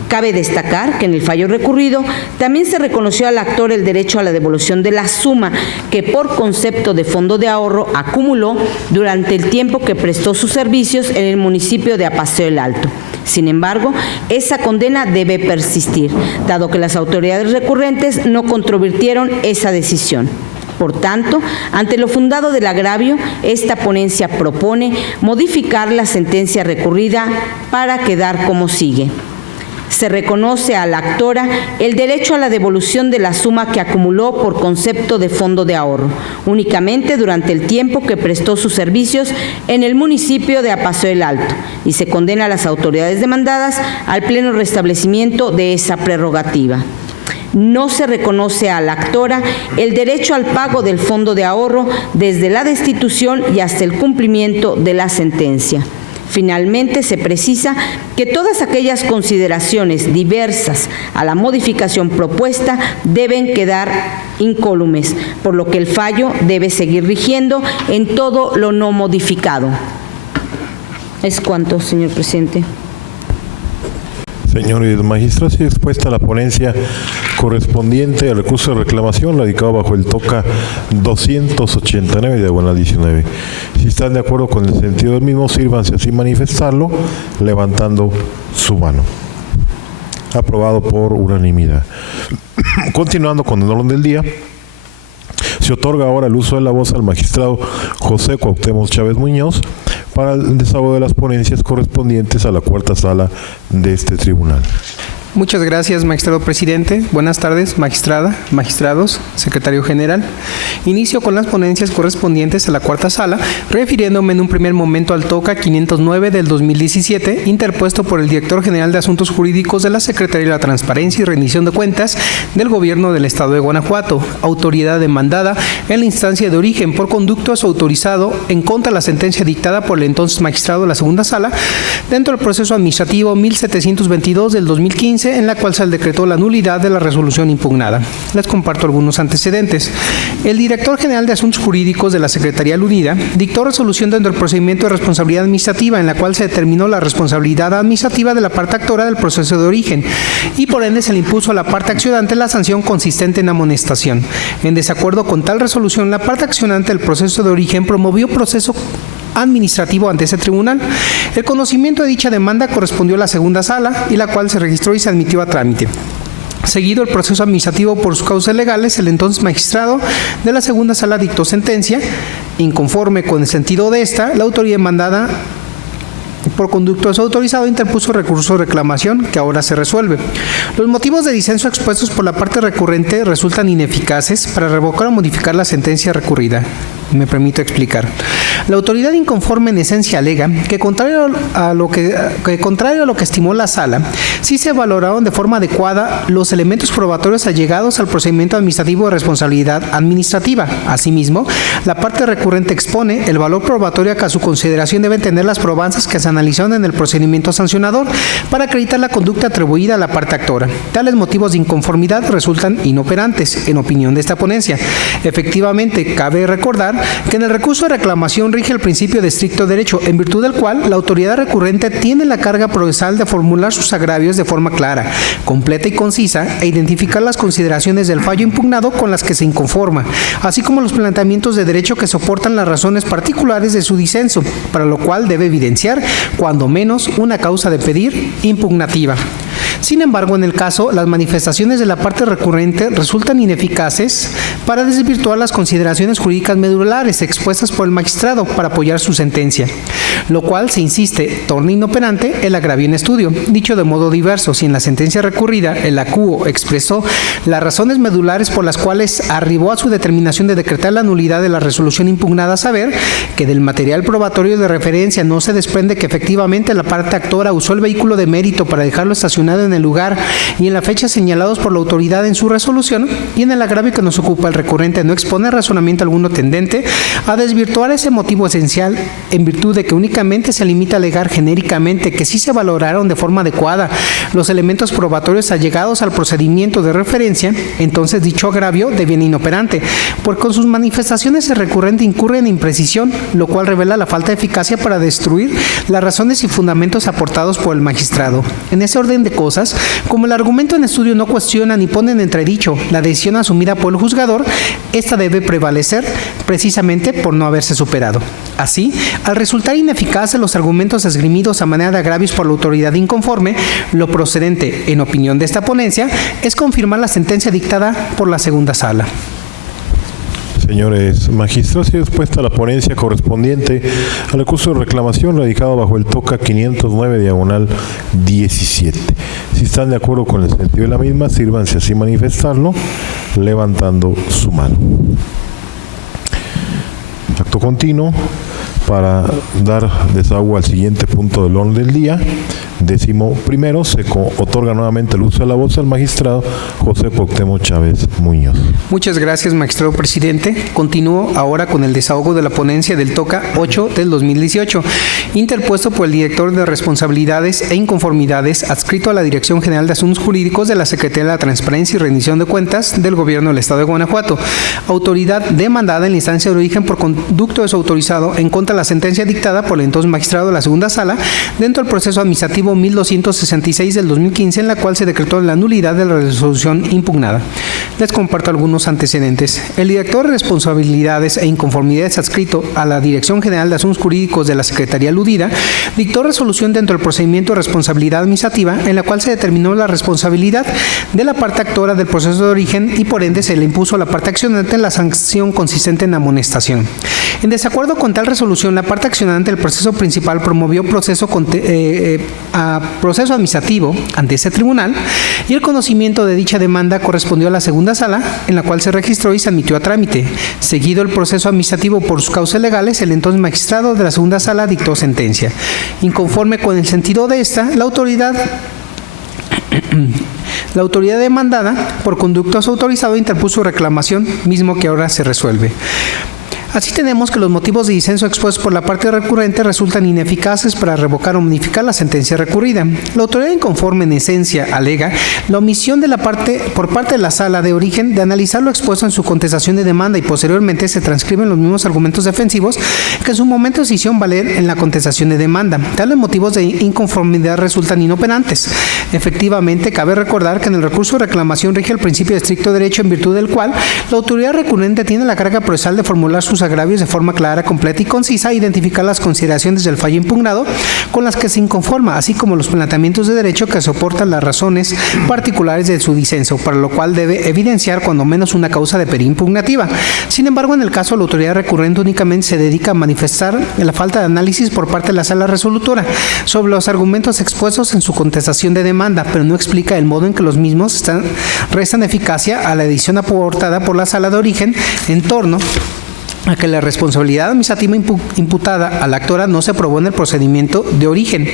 Cabe destacar que en el fallo recurrido también se reconoció al actor el derecho a la devolución de la suma que por concepto de fondo de ahorro acumuló durante el tiempo que prestó sus servicios en el municipio de Apaseo el Alto. Sin embargo, esa condena debe persistir, dado que las autoridades recurrentes no controvirtieron esa decisión. Por tanto, ante lo fundado del agravio, esta ponencia propone modificar la sentencia recurrida para quedar como sigue. Se reconoce a la actora el derecho a la devolución de la suma que acumuló por concepto de fondo de ahorro, únicamente durante el tiempo que prestó sus servicios en el municipio de Apaseo el Alto, y se condena a las autoridades demandadas al pleno restablecimiento de esa prerrogativa. No se reconoce a la actora el derecho al pago del fondo de ahorro desde la destitución y hasta el cumplimiento de la sentencia. Finalmente, se precisa que todas aquellas consideraciones diversas a la modificación propuesta deben quedar incólumes, por lo que el fallo debe seguir rigiendo en todo lo no modificado. Es cuanto, señor presidente. Señores magistrados, y expuesta la ponencia correspondiente al recurso de reclamación radicado bajo el TOCA 289 diagonal 19. Si están de acuerdo con el sentido del mismo, sírvanse así manifestarlo levantando su mano. Aprobado por unanimidad. Continuando con el orden del día, Se otorga ahora el uso de la voz al magistrado José Cuauhtémoc Chávez Muñoz para el desahogo de las ponencias correspondientes a la cuarta sala de este tribunal. Muchas gracias, magistrado presidente. Buenas tardes, magistrada, magistrados, secretario general. Inicio con las ponencias correspondientes a la cuarta sala, refiriéndome en un primer momento al TOCA 509 del 2017, interpuesto por el director general de Asuntos Jurídicos de la Secretaría de la Transparencia y Rendición de Cuentas del Gobierno del Estado de Guanajuato, autoridad demandada en la instancia de origen por conducto autorizado en contra de la sentencia dictada por el entonces magistrado de la segunda sala, dentro del proceso administrativo 1722 del 2015, en la cual se decretó la nulidad de la resolución impugnada. Les comparto algunos antecedentes. El director general de Asuntos Jurídicos de la Secretaría aludida dictó resolución dentro del procedimiento de responsabilidad administrativa, en la cual se determinó la responsabilidad administrativa de la parte actora del proceso de origen y por ende se le impuso a la parte accionante la sanción consistente en amonestación. En desacuerdo con tal resolución, la parte accionante del proceso de origen promovió proceso administrativo ante ese tribunal. El conocimiento de dicha demanda correspondió a la segunda sala, y la cual se registró y se admitió a trámite. Seguido el proceso administrativo por sus causas legales, el entonces magistrado de la segunda sala dictó sentencia. Inconforme con el sentido de esta, la autoridad demandada por conducto desautorizado interpuso recurso de reclamación, que ahora se resuelve. Los motivos de disenso expuestos por la parte recurrente resultan ineficaces para revocar o modificar la sentencia recurrida. Me permito explicar. La autoridad inconforme en esencia alega que contrario a lo que estimó la sala, sí se valoraron de forma adecuada los elementos probatorios allegados al procedimiento administrativo de responsabilidad administrativa. Asimismo, la parte recurrente expone el valor probatorio que a su consideración deben tener las probanzas que se analizaron en el procedimiento sancionador para acreditar la conducta atribuida a la parte actora. Tales motivos de inconformidad resultan inoperantes, en opinión de esta ponencia. Efectivamente, cabe recordar que en el recurso de reclamación rige el principio de estricto derecho, en virtud del cual la autoridad recurrente tiene la carga procesal de formular sus agravios de forma clara, completa y concisa, e identificar las consideraciones del fallo impugnado con las que se inconforma, así como los planteamientos de derecho que soportan las razones particulares de su disenso, para lo cual debe evidenciar, cuando menos, una causa de pedir impugnativa. Sin embargo, en el caso, las manifestaciones de la parte recurrente resultan ineficaces para desvirtuar las consideraciones jurídicas medulares expuestas por el magistrado para apoyar su sentencia, lo cual, se insiste, torna inoperante el agravio en estudio. Dicho de modo diverso, si en la sentencia recurrida el acuo expresó las razones medulares por las cuales arribó a su determinación de decretar la nulidad de la resolución impugnada, a saber, que del material probatorio de referencia no se desprende que efectivamente la parte actora usó el vehículo de mérito para dejarlo estacionado en el lugar y en la fecha señalados por la autoridad en su resolución, y en el agravio que nos ocupa, el recurrente no expone razonamiento alguno tendente a desvirtuar ese motivo esencial, en virtud de que únicamente se limita a alegar genéricamente que sí se valoraron de forma adecuada los elementos probatorios allegados al procedimiento de referencia. Entonces dicho agravio deviene inoperante, porque con sus manifestaciones el recurrente incurre en imprecisión, lo cual revela la falta de eficacia para destruir las razones y fundamentos aportados por el magistrado. En ese orden de cosas, como el argumento en estudio no cuestiona ni pone en entredicho la decisión asumida por el juzgador, esta debe prevalecer precisamente por no haberse superado. Así, al resultar ineficaces los argumentos esgrimidos a manera de agravios por la autoridad inconforme, lo procedente, en opinión de esta ponencia, es confirmar la sentencia dictada por la segunda sala. Señores magistrados, ha sido expuesta la ponencia correspondiente al recurso de reclamación radicado bajo el TOCA 509/17. Si están de acuerdo con el sentido de la misma, sírvanse así manifestarlo levantando su mano. Acto continuo para dar desahogo al siguiente punto del orden del día. 11º, se otorga nuevamente el uso de la voz al magistrado José Cuauhtémoc Chávez Muñoz. Muchas gracias, magistrado presidente. Continúo ahora con el desahogo de la ponencia del TOCA 8 del 2018, interpuesto por el director de Responsabilidades e Inconformidades adscrito a la Dirección General de Asuntos Jurídicos de la Secretaría de la Transparencia y Rendición de Cuentas del Gobierno del Estado de Guanajuato, autoridad demandada en la instancia de origen por conducto desautorizado en contra de la sentencia dictada por el entonces magistrado de la segunda sala dentro del proceso administrativo administrativo 1266 del 2015, en la cual se decretó la nulidad de la resolución impugnada. Les comparto algunos antecedentes. El director de Responsabilidades e Inconformidades adscrito a la Dirección General de Asuntos Jurídicos de la Secretaría aludida dictó resolución dentro del procedimiento de responsabilidad administrativa, en la cual se determinó la responsabilidad de la parte actora del proceso de origen y por ende se le impuso a la parte accionante la sanción consistente en amonestación. En desacuerdo con tal resolución, la parte accionante del proceso principal promovió proceso administrativo ante este tribunal y el conocimiento de dicha demanda correspondió a la segunda sala, en la cual se registró y se admitió a trámite. Seguido el proceso administrativo por sus causas legales, el entonces magistrado de la segunda sala dictó sentencia. Inconforme con el sentido de esta, la autoridad demandada, por conductos autorizados, interpuso reclamación, mismo que ahora se resuelve. Así tenemos que los motivos de disenso expuestos por la parte recurrente resultan ineficaces para revocar o modificar la sentencia recurrida. La autoridad inconforme en esencia alega la omisión de por parte de la sala de origen de analizar lo expuesto en su contestación de demanda y posteriormente se transcriben los mismos argumentos defensivos que en su momento se hicieron valer en la contestación de demanda. Tales motivos de inconformidad resultan inoperantes. Efectivamente, cabe recordar que en el recurso de reclamación rige el principio de estricto derecho, en virtud del cual la autoridad recurrente tiene la carga procesal de formular sus agravios de forma clara, completa y concisa, identificar las consideraciones del fallo impugnado con las que se inconforma, así como los planteamientos de derecho que soportan las razones particulares de su disenso, para lo cual debe evidenciar cuando menos una causa de perimpugnativa. Sin embargo, en el caso de la autoridad recurrente únicamente se dedica a manifestar la falta de análisis por parte de la sala resolutora sobre los argumentos expuestos en su contestación de demanda, pero no explica el modo en que los mismos restan eficacia a la decisión aportada por la sala de origen en torno a que la responsabilidad administrativa imputada a la actora no se probó en el procedimiento de origen.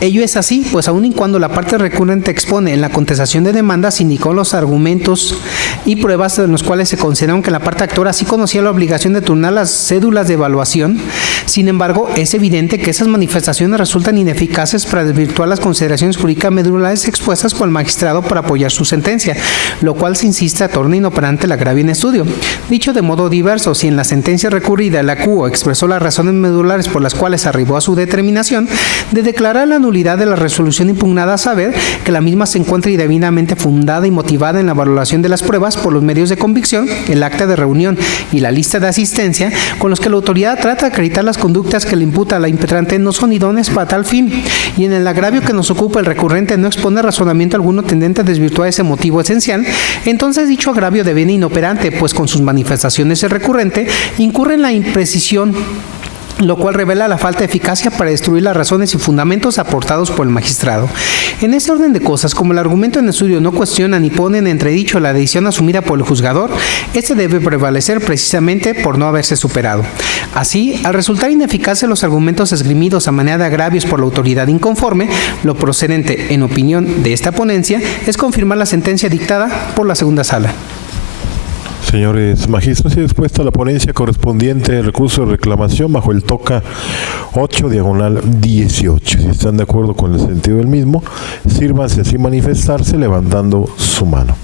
Ello es así, pues aun y cuando la parte recurrente expone en la contestación de demanda, se indicó los argumentos y pruebas en los cuales se consideraron que la parte actora sí conocía la obligación de turnar las cédulas de evaluación. Sin embargo, es evidente que esas manifestaciones resultan ineficaces para desvirtuar las consideraciones jurídicas medulares expuestas por el magistrado para apoyar su sentencia, lo cual se insiste torna inoperante el agravio en estudio. Dicho de modo diverso, si en la sentencia recurrida la CUO expresó las razones medulares por las cuales arribó a su determinación de declarar la nulidad de la resolución impugnada, a saber que la misma se encuentra indebidamente fundada y motivada en la valoración de las pruebas por los medios de convicción, el acta de reunión y la lista de asistencia con los que la autoridad trata de acreditar las conductas que le imputa a la impetrante no son idóneas para tal fin, y en el agravio que nos ocupa el recurrente no expone razonamiento alguno tendente a desvirtuar ese motivo esencial, entonces dicho agravio deviene inoperante, pues con sus manifestaciones el recurrente incurre en la imprecisión, lo cual revela la falta de eficacia para destruir las razones y fundamentos aportados por el magistrado. En ese orden de cosas, como el argumento en estudio no cuestiona ni pone en entredicho la decisión asumida por el juzgador, este debe prevalecer precisamente por no haberse superado. Así, al resultar ineficaces los argumentos esgrimidos a manera de agravios por la autoridad inconforme, lo procedente, en opinión de esta ponencia, es confirmar la sentencia dictada por la segunda sala. Señores magistros, y dispuesta la ponencia correspondiente al recurso de reclamación bajo el TOCA 8/18. Si están de acuerdo con el sentido del mismo, sírvanse así manifestarse levantando su mano.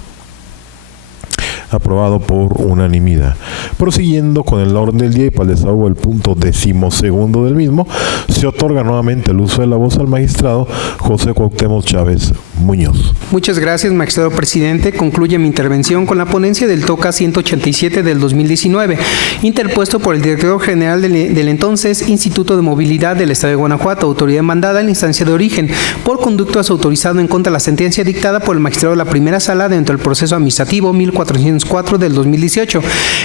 Aprobado por unanimidad. Prosiguiendo con el orden del día y para el desahogo del punto 12º del mismo, se otorga nuevamente el uso de la voz al magistrado José Cuauhtémoc Chávez Muñoz. Muchas gracias, magistrado presidente. Concluye mi intervención con la ponencia del TOCA 187 del 2019, interpuesto por el director general del entonces Instituto de Movilidad del Estado de Guanajuato, autoridad demandada en la instancia de origen, por conductos autorizado en contra de la sentencia dictada por el magistrado de la primera sala dentro del proceso administrativo 1404 del 2018,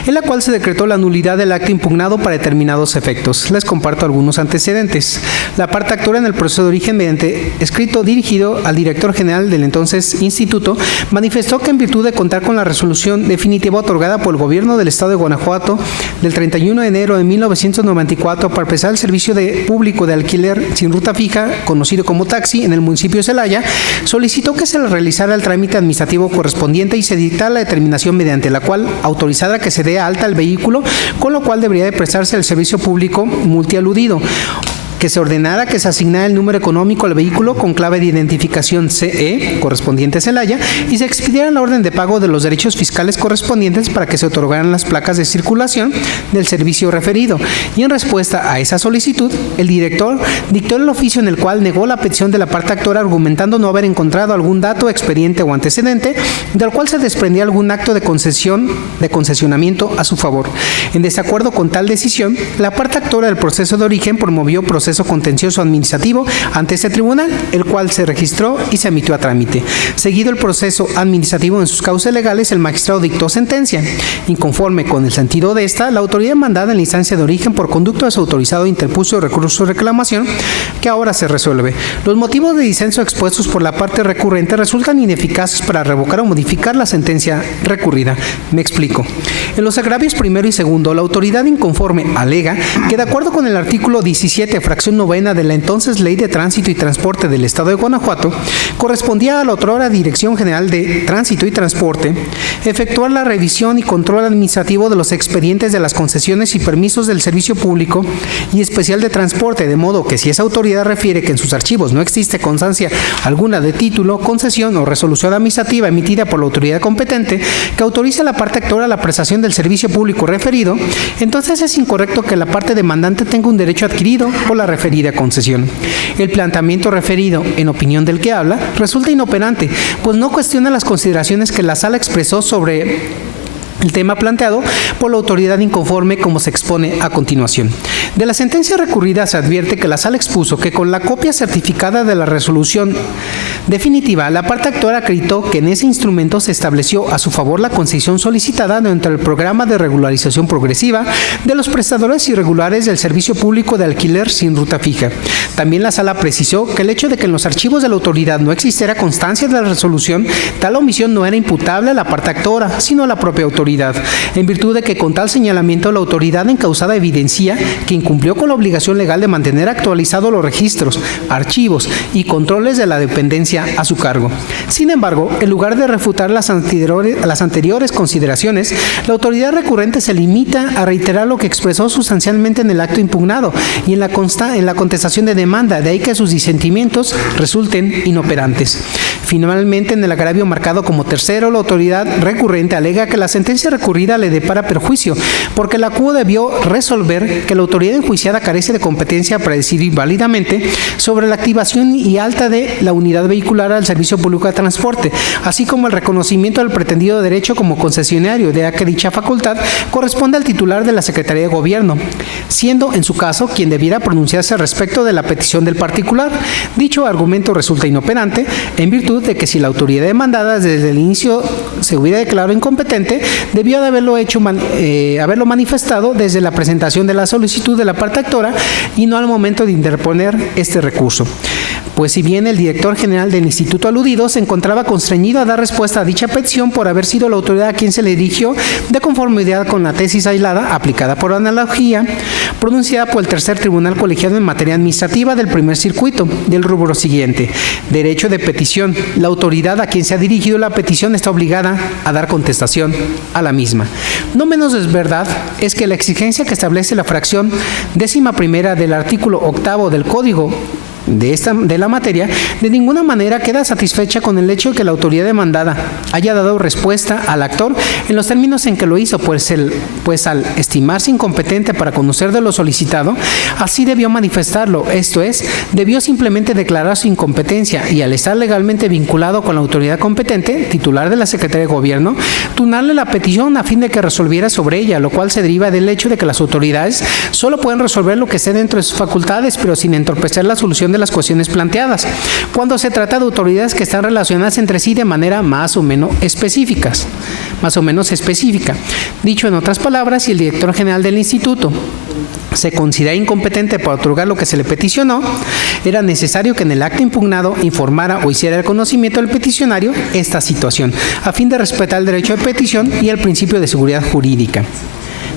en la cual se decretó la nulidad del acto impugnado para determinados efectos. Les comparto algunos antecedentes. La parte actora en el proceso de origen, mediante escrito dirigido al director general del entonces instituto, manifestó que en virtud de contar con la resolución definitiva otorgada por el gobierno del estado de Guanajuato del 31 de enero de 1994 para prestar el servicio público de alquiler sin ruta fija, conocido como taxi, en el municipio de Celaya, solicitó que se le realizara el trámite administrativo correspondiente y se dictara la determinación mediante la cual autorizara que se dé alta el vehículo, con lo cual debería de prestarse el servicio público multialudido. que se ordenara que se asignara el número económico al vehículo con clave de identificación CE, correspondiente a Celaya, y se expidiera la orden de pago de los derechos fiscales correspondientes para que se otorgaran las placas de circulación del servicio referido. Y en respuesta a esa solicitud, el director dictó el oficio en el cual negó la petición de la parte actora, argumentando no haber encontrado algún dato, expediente o antecedente del cual se desprendía algún acto de concesionamiento a su favor. En desacuerdo con tal decisión, la parte actora del proceso de origen promovió proceso contencioso administrativo ante este tribunal, el cual se registró y se emitió a trámite. Seguido el proceso administrativo en sus causas legales, el magistrado dictó sentencia. Inconforme con el sentido de esta, la autoridad mandada en la instancia de origen por conducto desautorizado interpuso recurso de reclamación que ahora se resuelve. Los motivos de disenso expuestos por la parte recurrente resultan ineficaces para revocar o modificar la sentencia recurrida. Me explico. En los agravios primero y segundo, la autoridad inconforme alega que, de acuerdo con el artículo 17, fracción novena de la entonces Ley de Tránsito y Transporte del Estado de Guanajuato, correspondía a la otrora Dirección General de Tránsito y Transporte efectuar la revisión y control administrativo de los expedientes de las concesiones y permisos del servicio público y especial de transporte, de modo que si esa autoridad refiere que en sus archivos no existe constancia alguna de título, concesión o resolución administrativa emitida por la autoridad competente que autorice a la parte actora la prestación del servicio público referido, entonces es incorrecto que la parte demandante tenga un derecho adquirido por la referida concesión. El planteamiento referido, en opinión del que habla, resulta inoperante, pues no cuestiona las consideraciones que la sala expresó sobre el tema planteado por la autoridad inconforme, como se expone a continuación. De la sentencia recurrida se advierte que la sala expuso que con la copia certificada de la resolución definitiva, la parte actora acreditó que en ese instrumento se estableció a su favor la concesión solicitada dentro del programa de regularización progresiva de los prestadores irregulares del servicio público de alquiler sin ruta fija. También la sala precisó que el hecho de que en los archivos de la autoridad no existiera constancia de la resolución, tal omisión no era imputable a la parte actora, sino a la propia autoridad, en virtud de que con tal señalamiento la autoridad encausada evidencia que incumplió con la obligación legal de mantener actualizados los registros, archivos y controles de la dependencia a su cargo. Sin embargo, en lugar de refutar las anteriores consideraciones, la autoridad recurrente se limita a reiterar lo que expresó sustancialmente en el acto impugnado y en la contestación de demanda, de ahí que sus disentimientos resulten inoperantes. Finalmente, en el agravio marcado como tercero, la autoridad recurrente alega que la sentencia recurrida le depara perjuicio, porque la CUO debió resolver que la autoridad enjuiciada carece de competencia para decidir válidamente sobre la activación y alta de la unidad vehicular al servicio público de transporte, así como el reconocimiento del pretendido derecho como concesionario, de que dicha facultad corresponde al titular de la Secretaría de Gobierno, siendo en su caso quien debiera pronunciarse respecto de la petición del particular. Dicho argumento resulta inoperante en virtud de que si la autoridad demandada desde el inicio se hubiera declarado incompetente, debió de haberlo manifestado desde la presentación de la solicitud de la parte actora y no al momento de interponer este recurso. Pues si bien el director general del instituto aludido se encontraba constreñido a dar respuesta a dicha petición por haber sido la autoridad a quien se le dirigió de conformidad con la tesis aislada aplicada por analogía pronunciada por el tercer tribunal colegiado en materia administrativa del primer circuito del rubro siguiente: derecho de petición. La autoridad a quien se ha dirigido la petición está obligada a dar contestación a la misma. No menos es verdad es que la exigencia que establece la fracción 11ª del artículo 8 del Código de la materia de ninguna manera queda satisfecha con el hecho de que la autoridad demandada haya dado respuesta al actor en los términos en que lo hizo, pues al estimarse incompetente para conocer de lo solicitado, así debió manifestarlo, esto es, debió simplemente declarar su incompetencia y al estar legalmente vinculado con la autoridad competente, titular de la Secretaría de Gobierno, turnarle la petición a fin de que resolviera sobre ella, lo cual se deriva del hecho de que las autoridades solo pueden resolver lo que esté dentro de sus facultades, pero sin entorpecer la solución de las cuestiones planteadas, cuando se trata de autoridades que están relacionadas entre sí de manera más o menos específica. Dicho en otras palabras, si el director general del instituto se considera incompetente para otorgar lo que se le peticionó, era necesario que en el acto impugnado informara o hiciera el conocimiento del peticionario esta situación, a fin de respetar el derecho de petición y el principio de seguridad jurídica.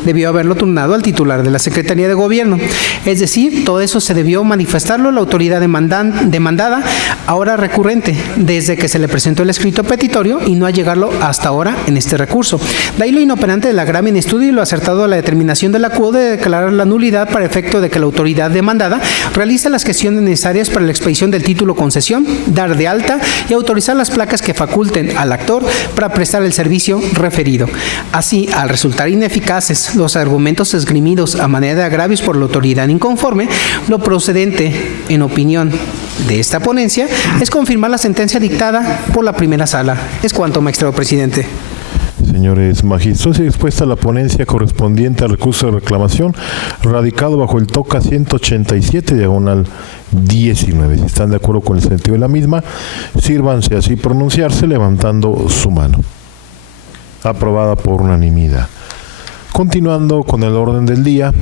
debió haberlo turnado al titular de la Secretaría de Gobierno. Es decir, todo eso se debió manifestarlo la autoridad demandada, ahora recurrente, desde que se le presentó el escrito petitorio y no ha llegado hasta ahora en este recurso. De ahí lo inoperante del agravio en estudio y lo acertado a la determinación de la CUO de declarar la nulidad para efecto de que la autoridad demandada realice las gestiones necesarias para la expedición del título concesión, dar de alta y autorizar las placas que faculten al actor para prestar el servicio referido. Así, al resultar ineficaces los argumentos esgrimidos a manera de agravios por la autoridad inconforme, lo procedente, en opinión de esta ponencia, es confirmar la sentencia dictada por la primera sala. Es cuanto, magistrado presidente. Señores magistrados, y expuesta la ponencia correspondiente al recurso de reclamación radicado bajo el TOCA 187/19. Si están de acuerdo con el sentido de la misma, sírvanse así pronunciarse levantando su mano. Aprobada por unanimidad. Continuando con el orden del día,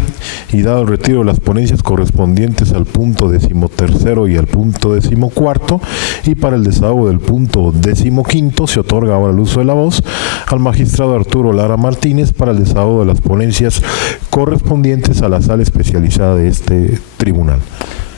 y dado el retiro de las ponencias correspondientes al punto 13º y al punto 14º, y para el desahogo del punto 15º, se otorga ahora el uso de la voz al magistrado Arturo Lara Martínez para el desahogo de las ponencias correspondientes a la sala especializada de este tribunal.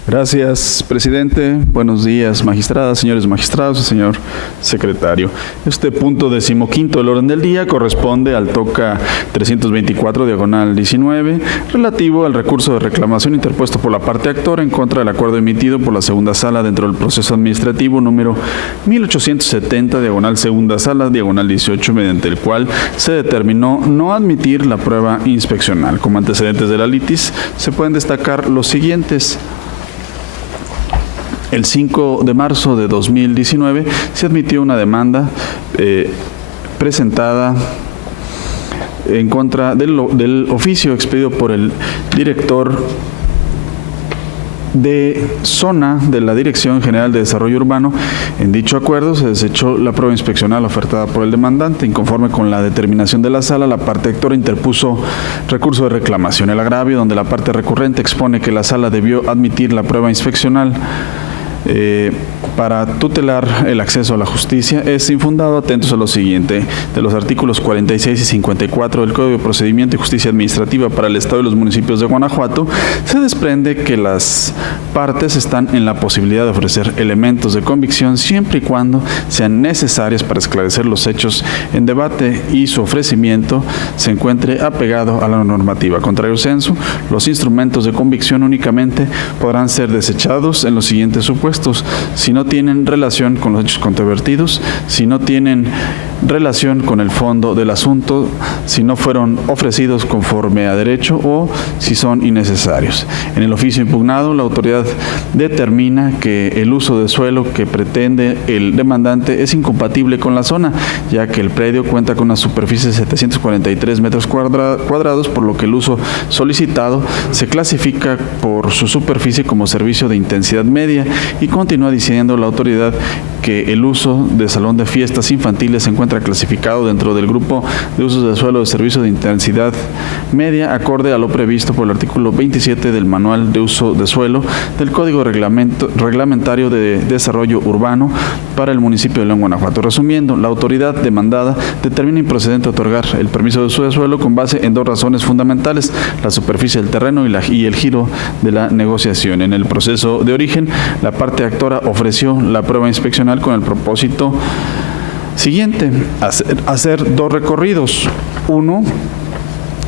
Gracias, presidente. Buenos días, magistradas, señores magistrados y señor secretario. Este punto 15º del orden del día corresponde al TOCA 324/19, relativo al recurso de reclamación interpuesto por la parte actora en contra del acuerdo emitido por la segunda sala dentro del proceso administrativo número 1870/segunda sala, -18, mediante el cual se determinó no admitir la prueba inspeccional. Como antecedentes de la litis, se pueden destacar los siguientes. El 5 de marzo de 2019 se admitió una demanda presentada en contra del oficio expedido por el director de zona de la Dirección General de Desarrollo Urbano. En dicho acuerdo se desechó la prueba inspeccional ofertada por el demandante. Inconforme con la determinación de la sala, la parte actora interpuso recurso de reclamación. El agravio, donde la parte recurrente expone que la sala debió admitir la prueba inspeccional para tutelar el acceso a la justicia, es infundado. Atentos a lo siguiente: de los artículos 46 y 54 del Código de Procedimiento y Justicia Administrativa para el Estado y los municipios de Guanajuato, se desprende que las partes están en la posibilidad de ofrecer elementos de convicción siempre y cuando sean necesarias para esclarecer los hechos en debate y su ofrecimiento se encuentre apegado a la normativa. Contrario censo, los instrumentos de convicción únicamente podrán ser desechados en los siguientes supuestos: si no tienen relación con los hechos controvertidos, si no tienen relación con el fondo del asunto, si no fueron ofrecidos conforme a derecho o si son innecesarios. En el oficio impugnado, la autoridad determina que el uso de suelo que pretende el demandante es incompatible con la zona, ya que el predio cuenta con una superficie de 743 metros cuadrados, por lo que el uso solicitado se clasifica por su superficie como servicio de intensidad media. Y continúa diciendo la autoridad que el uso de salón de fiestas infantiles se encuentra clasificado dentro del grupo de usos de suelo de servicio de intensidad media, acorde a lo previsto por el artículo 27 del Manual de Uso de Suelo del Código Reglamentario de Desarrollo Urbano para el municipio de León, Guanajuato. Resumiendo, la autoridad demandada determina improcedente otorgar el permiso de uso de suelo con base en dos razones fundamentales: la superficie del terreno y el giro de la negociación. En el proceso de origen, la parte actora ofreció la prueba inspeccional con el propósito siguiente: hacer dos recorridos, uno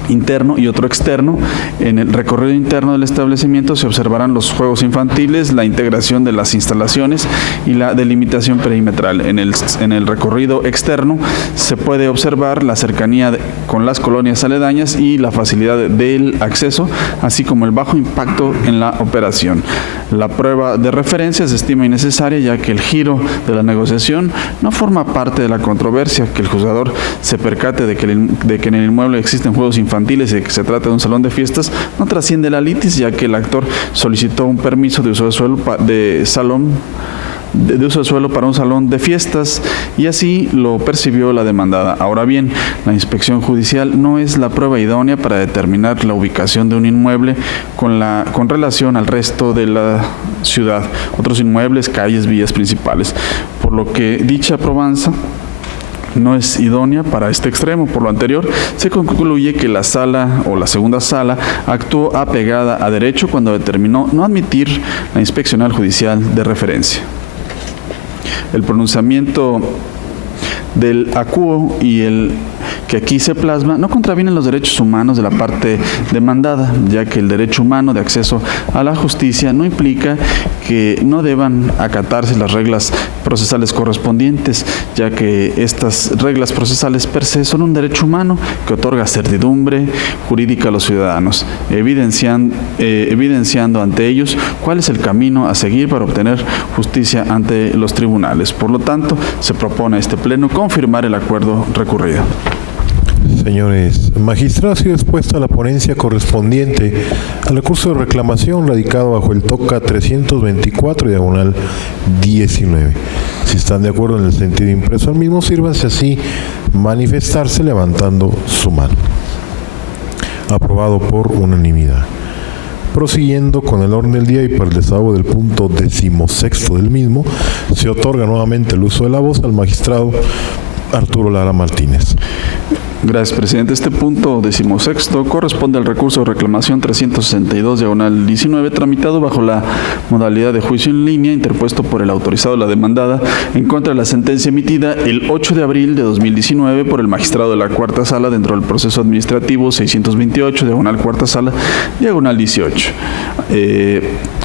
interno y otro externo. En el recorrido interno del establecimiento se observarán los juegos infantiles, la integración de las instalaciones y la delimitación perimetral. En el recorrido externo se puede observar la cercanía con las colonias aledañas y la facilidad del acceso, así como el bajo impacto en la operación. La prueba de referencia se estima innecesaria, ya que el giro de la negociación no forma parte de la controversia. Que el juzgador se percate de que en el inmueble existen juegos infantiles y de que se trata de un salón de fiestas no trasciende la litis, ya que el actor solicitó un permiso de uso de suelo para un salón de fiestas y así lo percibió la demandada. Ahora bien, la inspección judicial no es la prueba idónea para determinar la ubicación de un inmueble con relación al resto de la ciudad, otros inmuebles, calles, vías principales, por lo que dicha probanza no es idónea para este extremo. Por lo anterior, se concluye que la sala o la segunda sala actuó apegada a derecho cuando determinó no admitir la inspeccional judicial de referencia. El pronunciamiento del acuo y el que aquí se plasma no contravienen los derechos humanos de la parte demandada, ya que el derecho humano de acceso a la justicia no implica que no deban acatarse las reglas procesales correspondientes, ya que estas reglas procesales per se son un derecho humano que otorga certidumbre jurídica a los ciudadanos, evidenciando ante ellos cuál es el camino a seguir para obtener justicia ante los tribunales. Por lo tanto, se propone a este Pleno confirmar el acuerdo recurrido. Señores magistrados, ha sido expuesta la ponencia correspondiente al recurso de reclamación radicado bajo el TOCA 324/19. Si están de acuerdo en el sentido impreso al mismo, sírvanse así manifestarse levantando su mano. Aprobado por unanimidad. Prosiguiendo con el orden del día y para el desahogo del punto 16 del mismo, se otorga nuevamente el uso de la voz al magistrado Arturo Lara Martínez. Gracias, presidente. Este punto 16 corresponde al recurso de reclamación 362/19, tramitado bajo la modalidad de juicio en línea, interpuesto por el autorizado de la demandada en contra de la sentencia emitida el 8 de abril de 2019 por el magistrado de la Cuarta Sala dentro del proceso administrativo 628/Cuarta Sala, /18.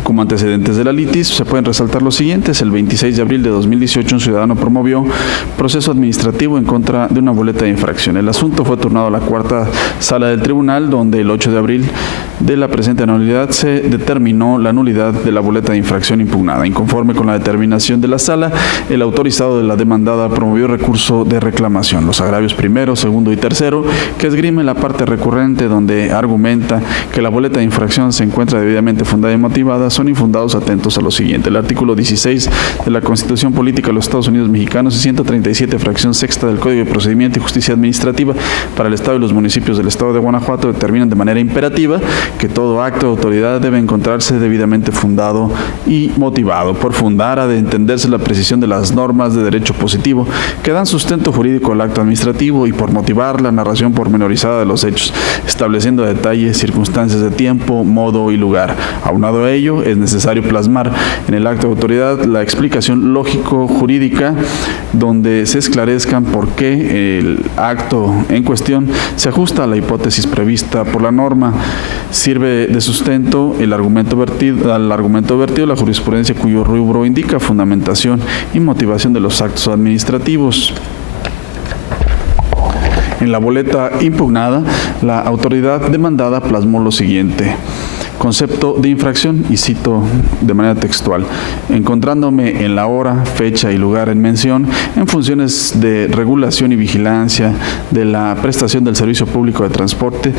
Como antecedentes de la litis, se pueden resaltar los siguientes. El 26 de abril de 2018, un ciudadano promovió proceso administrativo en contra de una boleta de infracción. El asunto fue turnado a la Cuarta Sala del Tribunal, donde el 8 de abril de la presente anualidad se determinó la nulidad de la boleta de infracción impugnada. Inconforme con la determinación de la Sala, el autorizado de la demandada promovió recurso de reclamación. Los agravios primero, segundo y tercero, que esgrime la parte recurrente, donde argumenta que la boleta de infracción se encuentra debidamente fundada y motivada, son infundados, atentos a lo siguiente. El artículo 16 de la Constitución Política de los Estados Unidos Mexicanos y 137, fracción sexta del Código de Procedimiento y Justicia Administrativa para el Estado y los municipios del Estado de Guanajuato determinan de manera imperativa que todo acto de autoridad debe encontrarse debidamente fundado y motivado. Por fundar ha de entenderse la precisión de las normas de derecho positivo que dan sustento jurídico al acto administrativo, y por motivar la narración pormenorizada de los hechos, estableciendo detalles, circunstancias de tiempo, modo y lugar. Aunado a ello, es necesario plasmar en el acto de autoridad la explicación lógico-jurídica donde se esclarezcan por qué el acto en cuestión se ajusta a la hipótesis prevista por la norma. Sirve de sustento al argumento vertido la jurisprudencia cuyo rubro indica fundamentación y motivación de los actos administrativos. En la boleta impugnada, la autoridad demandada plasmó lo siguiente: concepto de infracción, y cito de manera textual: encontrándome en la hora, fecha y lugar en mención, en funciones de regulación y vigilancia de la prestación del servicio público de transporte,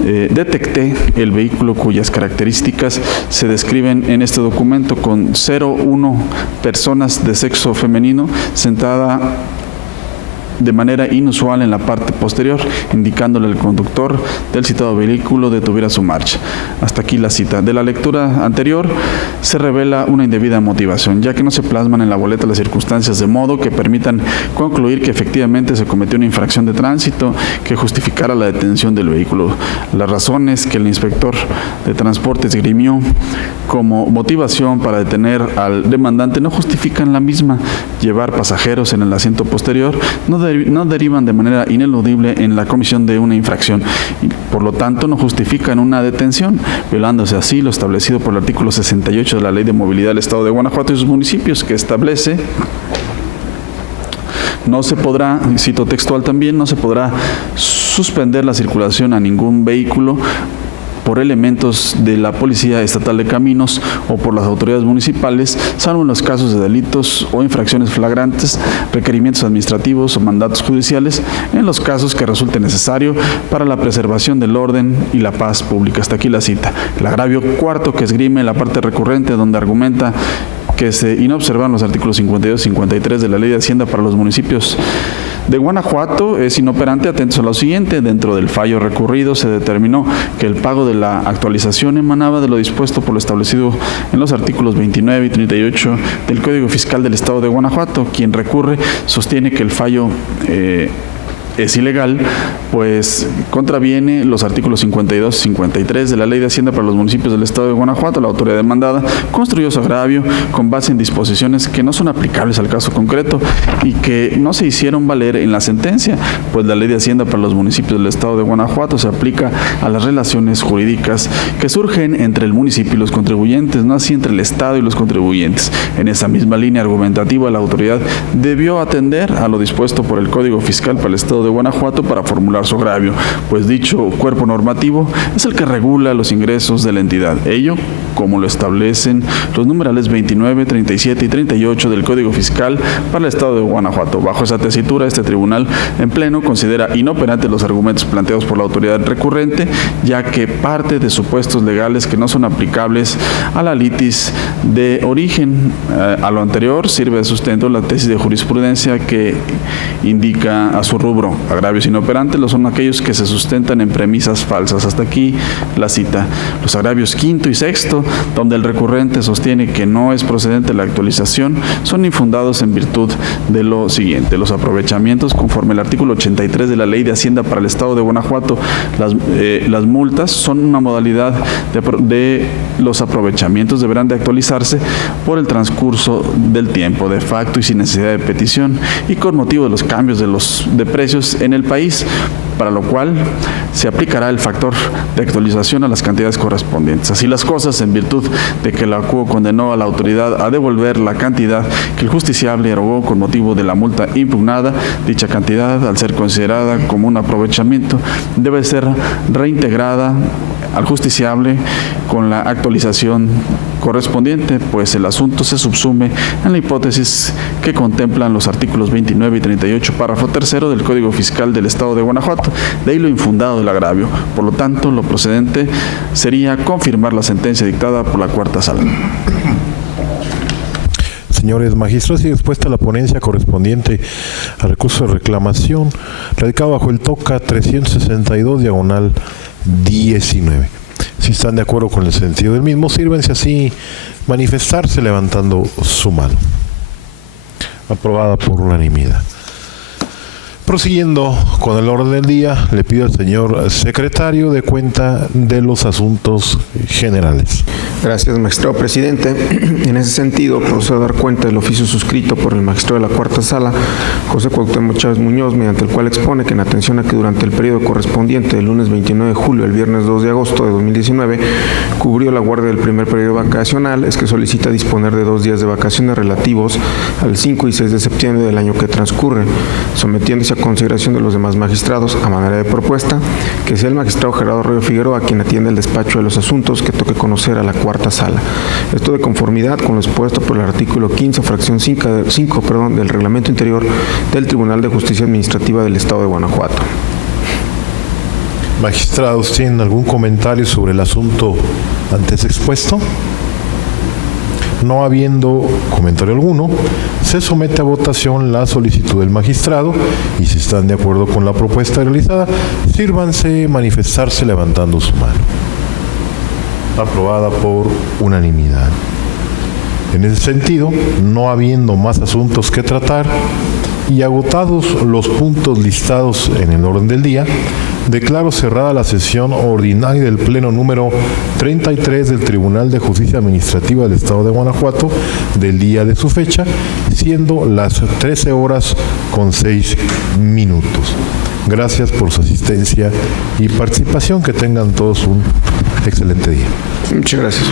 detecté el vehículo cuyas características se describen en este documento con 01 personas de sexo femenino sentada de manera inusual en la parte posterior, indicándole al conductor del citado vehículo detuviera su marcha. Hasta aquí la cita. De la lectura anterior se revela una indebida motivación, ya que no se plasman en la boleta las circunstancias de modo que permitan concluir que efectivamente se cometió una infracción de tránsito que justificara la detención del vehículo. Las razones que el inspector de transporte esgrimió como motivación para detener al demandante no justifican la misma. Llevar pasajeros en el asiento posterior no derivan de manera ineludible en la comisión de una infracción y por lo tanto no justifican una detención, violándose así lo establecido por el artículo 68 de la Ley de Movilidad del Estado de Guanajuato y sus municipios, que establece: no se podrá, cito textual también, no se podrá suspender la circulación a ningún vehículo por elementos de la Policía Estatal de Caminos o por las autoridades municipales, salvo en los casos de delitos o infracciones flagrantes, requerimientos administrativos o mandatos judiciales, en los casos que resulte necesario para la preservación del orden y la paz pública. Hasta aquí la cita. El agravio cuarto que esgrime la parte recurrente, donde argumenta que se inobservan los artículos 52 y 53 de la Ley de Hacienda para los municipios de Guanajuato es inoperante. Atentos a lo siguiente: dentro del fallo recurrido se determinó que el pago de la actualización emanaba de lo dispuesto por lo establecido en los artículos 29 y 38 del Código Fiscal del Estado de Guanajuato. Quien recurre sostiene que el fallo es ilegal, pues contraviene los artículos 52 y 53 de la Ley de Hacienda para los municipios del Estado de Guanajuato. La autoridad demandada construyó su agravio con base en disposiciones que no son aplicables al caso concreto y que no se hicieron valer en la sentencia, pues la Ley de Hacienda para los municipios del Estado de Guanajuato se aplica a las relaciones jurídicas que surgen entre el municipio y los contribuyentes, no así entre el Estado y los contribuyentes. En esa misma línea argumentativa, la autoridad debió atender a lo dispuesto por el Código Fiscal para el Estado de Guanajuato para formular su agravio, pues dicho cuerpo normativo es el que regula los ingresos de la entidad. Ello, como lo establecen los numerales 29, 37 y 38 del Código Fiscal para el Estado de Guanajuato. Bajo esa tesitura, este tribunal en pleno considera inoperantes los argumentos planteados por la autoridad recurrente, ya que parte de supuestos legales que no son aplicables a la litis de origen. A lo anterior sirve de sustento la tesis de jurisprudencia que indica a su rubro: agravios inoperantes lo son aquellos que se sustentan en premisas falsas. Hasta aquí la cita. Los agravios quinto y sexto, donde el recurrente sostiene que no es procedente la actualización, son infundados en virtud de lo siguiente: los aprovechamientos, conforme al artículo 83 de la Ley de Hacienda para el Estado de Guanajuato, las multas son una modalidad de los aprovechamientos, deberán de actualizarse por el transcurso del tiempo, de facto y sin necesidad de petición, y con motivo de los cambios de precios en el país, para lo cual se aplicará el factor de actualización a las cantidades correspondientes. Así las cosas, en virtud de que la CUO condenó a la autoridad a devolver la cantidad que el justiciable erogó con motivo de la multa impugnada, dicha cantidad, al ser considerada como un aprovechamiento, debe ser reintegrada al justiciable con la actualización correspondiente, pues el asunto se subsume en la hipótesis que contemplan los artículos 29 y 38, párrafo tercero del Código Fiscal del Estado de Guanajuato, de ahí lo infundado del agravio. Por lo tanto, lo procedente sería confirmar la sentencia dictada por la Cuarta Sala. Señores magistrados, y expuesta la ponencia correspondiente al recurso de reclamación radicado bajo el TOCA 362/19. Si están de acuerdo con el sentido del mismo, sírvense así manifestarse levantando su mano. Aprobada por unanimidad. Prosiguiendo con el orden del día, le pido al señor secretario de cuenta de los asuntos generales. Gracias, magistrado presidente. En ese sentido, procedo a dar cuenta del oficio suscrito por el magistrado de la Cuarta Sala, José Cuauhtémoc Chávez Muñoz, mediante el cual expone que en atención a que durante el periodo correspondiente del lunes 29 de julio al viernes 2 de agosto de 2019 cubrió la guardia del primer periodo vacacional, es que solicita disponer de 2 días de vacaciones relativos al 5 y 6 de septiembre del año que transcurre, sometiéndose a consideración de los demás magistrados a manera de propuesta, que sea el magistrado Gerardo Arroyo Figueroa quien atienda el despacho de los asuntos que toque conocer a la Cuarta Sala. Esto de conformidad con lo expuesto por el artículo 15, fracción 5, del Reglamento Interior del Tribunal de Justicia Administrativa del Estado de Guanajuato. Magistrados, ¿tienen algún comentario sobre el asunto antes expuesto? No habiendo comentario alguno, se somete a votación la solicitud del magistrado y si están de acuerdo con la propuesta realizada, sírvanse manifestarse levantando su mano. Aprobada por unanimidad. En ese sentido, no habiendo más asuntos que tratar y agotados los puntos listados en el orden del día, declaro cerrada la sesión ordinaria del Pleno número 33 del Tribunal de Justicia Administrativa del Estado de Guanajuato del día de su fecha, siendo las 13:06. Gracias por su asistencia y participación. Que tengan todos un excelente día. Muchas gracias.